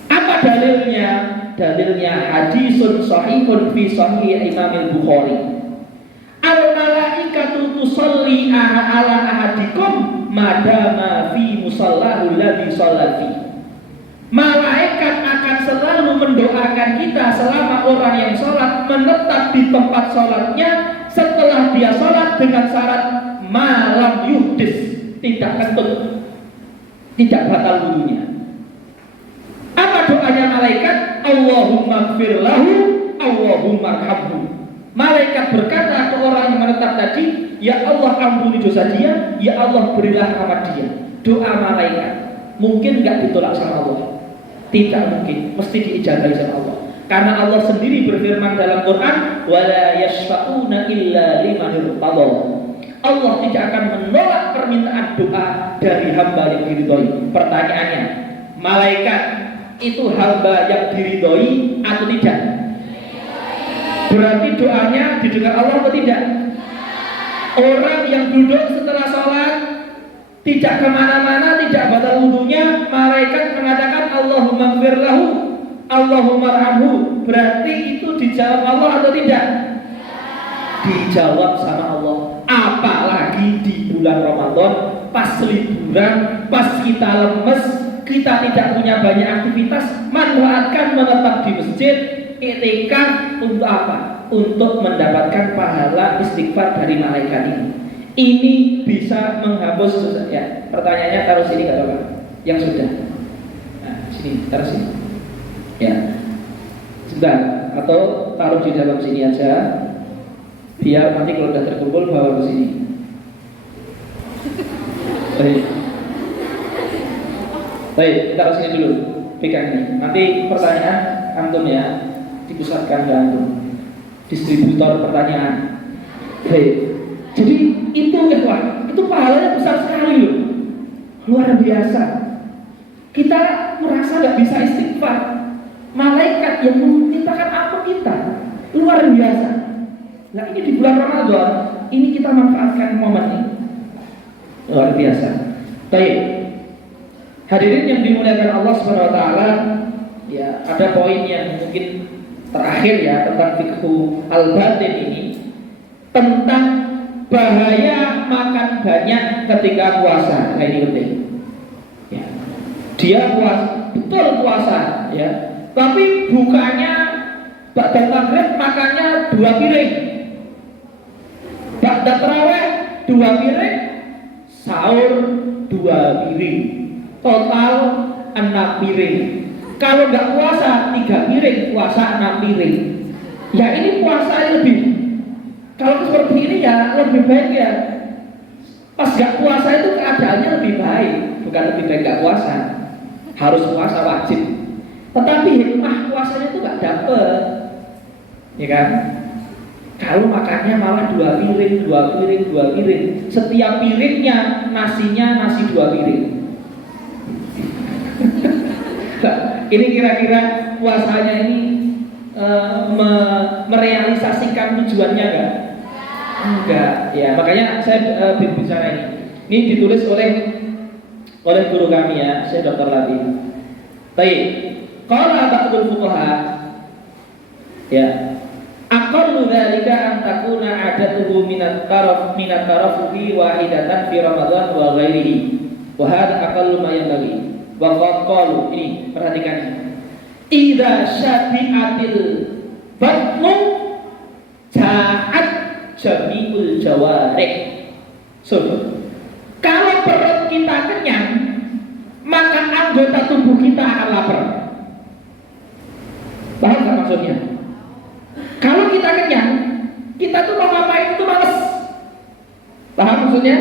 Apa dalilnya? Dalilnya hadisun sahihun fi sahih Imam Al-Bukhari. Al-malaikatu tusalli ala ahadikum madama fi musallahu alladhi shalla fi. Malaikat akan selalu mendoakan kita selama orang yang sholat menetap di tempat sholatnya setelah dia sholat dengan syarat malam yuhdis, tidak kentut, tidak batal wudunya. Apa doanya malaikat? Allahumma gfir lahu, Allahumma arhamhu. Malaikat berkata ke orang yang menetap tadi, ya Allah ampuni dosa dia, ya Allah berilah rahmat dia. Doa malaikat mungkin enggak ditolak sama Allah. Tidak mungkin, mesti diijabahi sama Allah. Karena Allah sendiri berfirman dalam Quran, wala yashfa'una illa liman irtada. Allah tidak akan menolak permintaan doa dari hamba yang diridhoi. Pertanyaannya, malaikat itu hamba yang diridhoi atau tidak? Berarti doanya didengar Allah atau tidak? Orang yang duduk setelah sholat tidak kemana-mana, tidak batal wudunya, malaikat mengatakan Allahumma gfir lahu, Allahumma arhamhu. Berarti itu dijawab Allah atau tidak? Dijawab sama Allah. Apalagi di bulan Ramadan, pas liburan, pas kita lemes, kita tidak punya banyak aktivitas, manfaatkan menetap di masjid, i'tikaf untuk apa? Untuk mendapatkan pahala istighfar dari malaikat ini. Ini bisa menghapus dosa. Ya, pertanyaannya taruh sini nggak apa-apa. Yang sudah. Nah, sini, taruh sini. Ya, sebentar. Atau taruh di dalam sini aja. Biar nanti kalau sudah terkumpul bawa ke sini. Baik. Baik, kita taruh sini dulu. Pegang ini. Nanti pertanyaan antum ya, dipusatkan ke antum. Distributor pertanyaan. Baik. Jadi itu ikhwan, itu pahalanya besar sekali loh. Luar biasa. Kita merasa gak bisa istighfar, malaikat yang memintakan ampun kita. Luar biasa. Nah ini di bulan Ramadan, ini kita manfaatkan momen ini. Luar biasa. Baik. Hadirin yang dimuliakan Allah Subhanahu wa taala, ya, ada poin yang mungkin terakhir ya tentang fikhu al-batin ini, tentang bahaya makan banyak ketika puasa. Nah, ini penting. Ya. Dia betul puasa, ya. Tapi bukannya ba'da maghrib makannya 2 piring. Ba'da tarawih 2 piring, sahur 2 piring. Total 6 piring. Kalau nggak puasa 3 piring, puasa 6 piring. Ya ini puasa lebih. Kalau seperti ini ya lebih baik ya. Pas gak puasa itu keadaannya lebih baik. Bukan lebih baik gak puasa. Harus puasa wajib. Tetapi hikmah puasanya itu gak dapet. Ya kan? Kalau makannya malah 2 piring, 2 piring, 2 piring. Setiap piringnya nasinya nasi 2 piring. Nah, ini kira-kira puasanya ini merealisasikan tujuannya enggak? Enggak, ya makanya saya berbicara ini. Ini ditulis oleh guru kami ya, saya Dr. Latif. Baik, qala ba'dul fuqaha, ya, aqallu dzalika an takuna adatuhu minat tarafuhi wahidatan fi Ramadan wa ghairihi. Wa hadha aqallu ma yanbaghi. Wa qalu, ini perhatikan ini. Idza syabi'atil batnu ja'at jami'ul jawarih. Kalau perut kita kenyang, maka anggota tubuh kita akan lapar. Paham gak maksudnya? Kalau kita kenyang, kita tuh mau ngapain itu males. Paham maksudnya?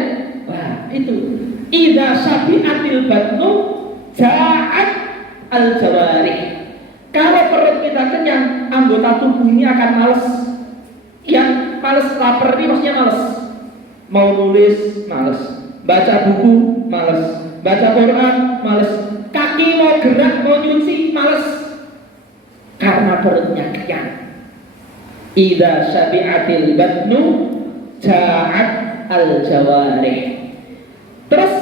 Wah, itu. Idza syabi'atil batnu ja'at al jawarih. Kalau perut kita kenyang, anggota tubuh ini akan males. Yang males lapar ini maksudnya males. Mau nulis males, baca buku males, baca Quran males, kaki mau gerak mau nyuci males. Karena perutnya kenyang. Idza syabi'atil batnu ja'at al jawarih. Terus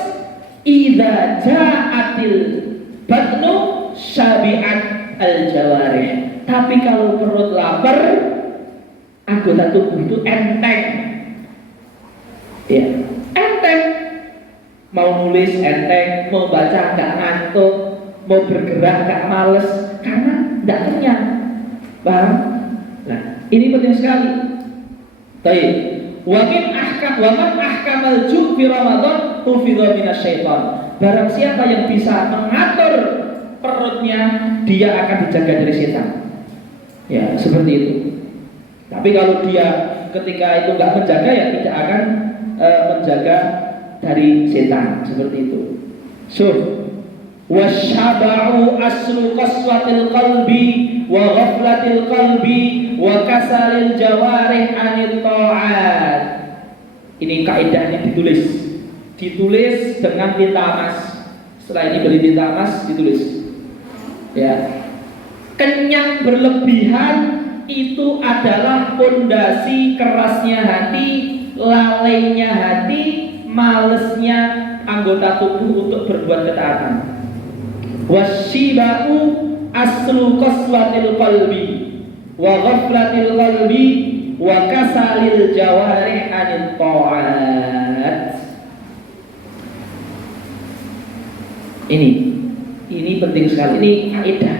idza ja'atil batnu syabi'at al jawarih. Tapi kalau perut lapar, anggota tubuh itu enteng. Ya, enteng. Mau nulis enteng, mau baca nggak ngantuk, mau bergerak nggak males, karena nggak kenyang. Paham? Nah, ini penting sekali. Baik. Wa man ahkamal ju' fi Ramadan hufidha minasyaitan. Barang siapa yang bisa mengatur perutnya, dia akan dijaga dari setan. Ya, seperti itu. Tapi kalau dia ketika itu nggak menjaga, ya tidak akan menjaga dari setan, seperti itu. Wasyaba'u aslu qaswatil qalbi wa ghaflatil qalbi wa kasalil jawarih anit ta'at. Ini kaidahnya ditulis dengan tinta emas. Setelah ini beli tinta emas, ditulis. Ya. Kenyang berlebihan itu adalah pondasi kerasnya hati, lalainya hati, malesnya anggota tubuh untuk berbuat ketaatan. Wasyiba'u aslu qaswatil qalbi wa ghaflatil qalbi wa kasalil jawarih anit ta'at. Ini penting sekali, ini kaidah.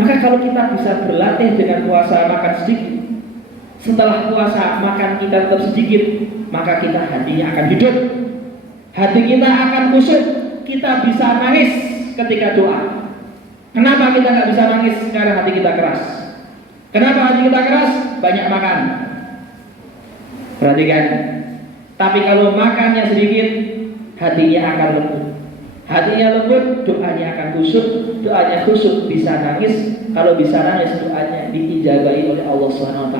Maka kalau kita bisa berlatih dengan puasa makan sedikit, setelah puasa makan kita tetap sedikit, maka kita hatinya akan hidup, hati kita akan khusyuk, kita bisa nangis ketika doa. Kenapa kita nggak bisa nangis sekarang hati kita keras? Kenapa hati kita keras? Banyak makan. Perhatikan. Tapi kalau makannya sedikit, hatinya akan lembut. Hatinya lembut, doanya akan khusyuk. Doanya khusyuk bisa nangis. Kalau bisa nangis, doanya diijabahi oleh Allah SWT.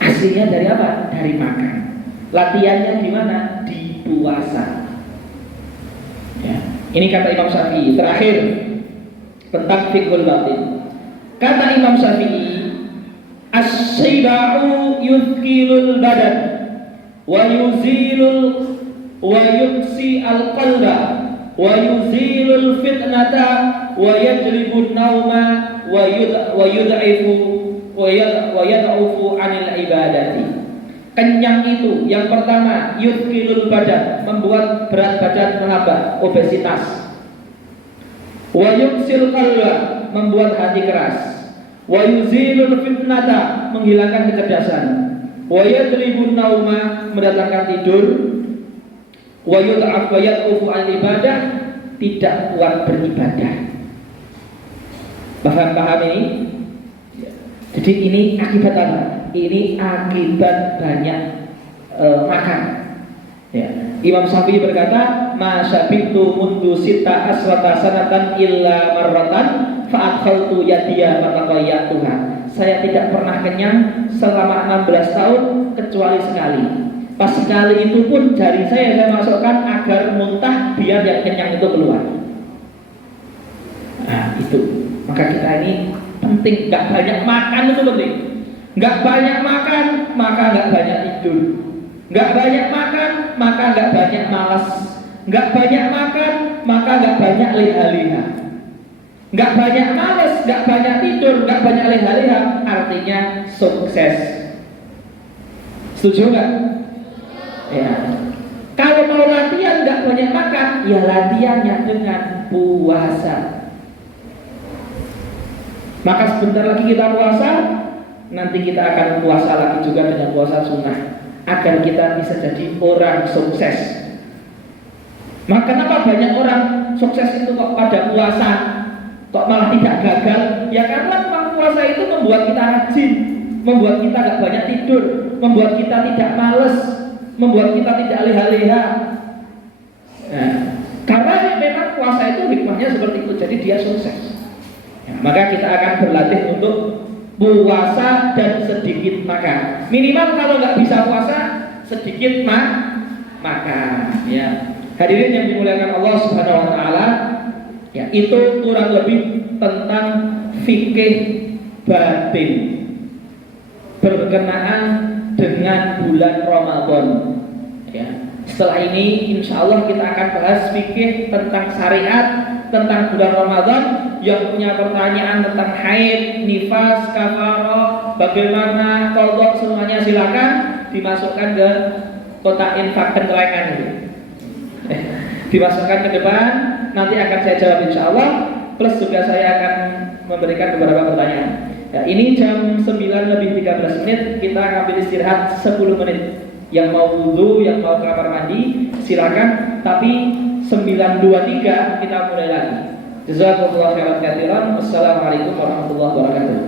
Aslinya dari apa? Dari makan. Latihannya di mana? Di puasa. Ya. Ini kata Imam Syafi'i. Terakhir tentang fiqhul batin. Kata Imam Syafi'i, as-siba'u yuthqilul badan wa yuzilul wa yuksi al-qalba wa yuzilul fitnata wa yajlibun nauma wa yud'ifu wa yad'ufu 'anil ibadati. Kenyang itu yang pertama, yuthqilul badan, membuat berat badan menambah, obesitas. Wa yuksil qalba, membuat hati keras. Wa yuzilul fitnata, menghilangkan kecerdasan. Wa yadribun nauma, mendatangkan tidur. Wa yud'af wa yad'ufu al ibadah, tidak kuat beribadah. Paham ini? Jadi ini akibat apa? Ini akibat banyak makan. Ya. Imam Syafi'i berkata, "Ma syabitu mundu sita asrata sanatan illa marratan fa'adkhaltu yadiya fataqayyatuha." Saya tidak pernah kenyang selama 16 tahun kecuali sekali. Pas sekali itu pun jari saya masukkan agar muntah biar yang kenyang itu keluar. Nah, itu. Maka kita ini penting, gak banyak makan itu penting. Gak banyak makan, maka gak banyak tidur. Gak banyak makan, maka gak banyak malas. Gak banyak makan, maka gak banyak leha-leha. Gak banyak malas, gak banyak tidur, gak banyak leha-leha, artinya sukses. Setuju gak? Ya. Kalau mau latihan gak banyak makan, ya latihannya dengan puasa. Maka sebentar lagi kita puasa, nanti kita akan puasa lagi juga dengan puasa sunnah, agar kita bisa jadi orang sukses. Maka kenapa banyak orang sukses itu kok pada puasa, kok malah tidak gagal? Ya karena memang puasa itu membuat kita rajin, membuat kita gak banyak tidur, membuat kita tidak males, membuat kita tidak leha-leha. Nah, karena memang puasa itu hikmahnya seperti itu, jadi dia sukses. Ya, maka kita akan berlatih untuk puasa dan sedikit makan. Minimal kalau nggak bisa puasa, sedikit makan. Ya. Hadirin yang dimuliakan Allah Subhanahu Wa Taala, ya itu kurang lebih tentang fikih batin. berkenaan dengan bulan Ramadan. Ya. Setelah ini insya Allah kita akan bahas fikih tentang syariat, tentang bulan Ramadan. Yang punya pertanyaan tentang haid, nifas, kafarah, bagaimana qadha, semuanya silakan dimasukkan ke kotak infak pencelengan itu. Dimasukkan ke depan, nanti akan saya jawab insya Allah. Plus juga saya akan memberikan beberapa pertanyaan. Ya, ini jam 9:13, kita ambil istirahat 10 menit. Yang mau wudhu, yang mau ke kamar mandi, silakan. Tapi 9:23 kita mulai lagi. Jazakumullah khairan katsiran. Wassalamualaikum warahmatullahi wabarakatuh.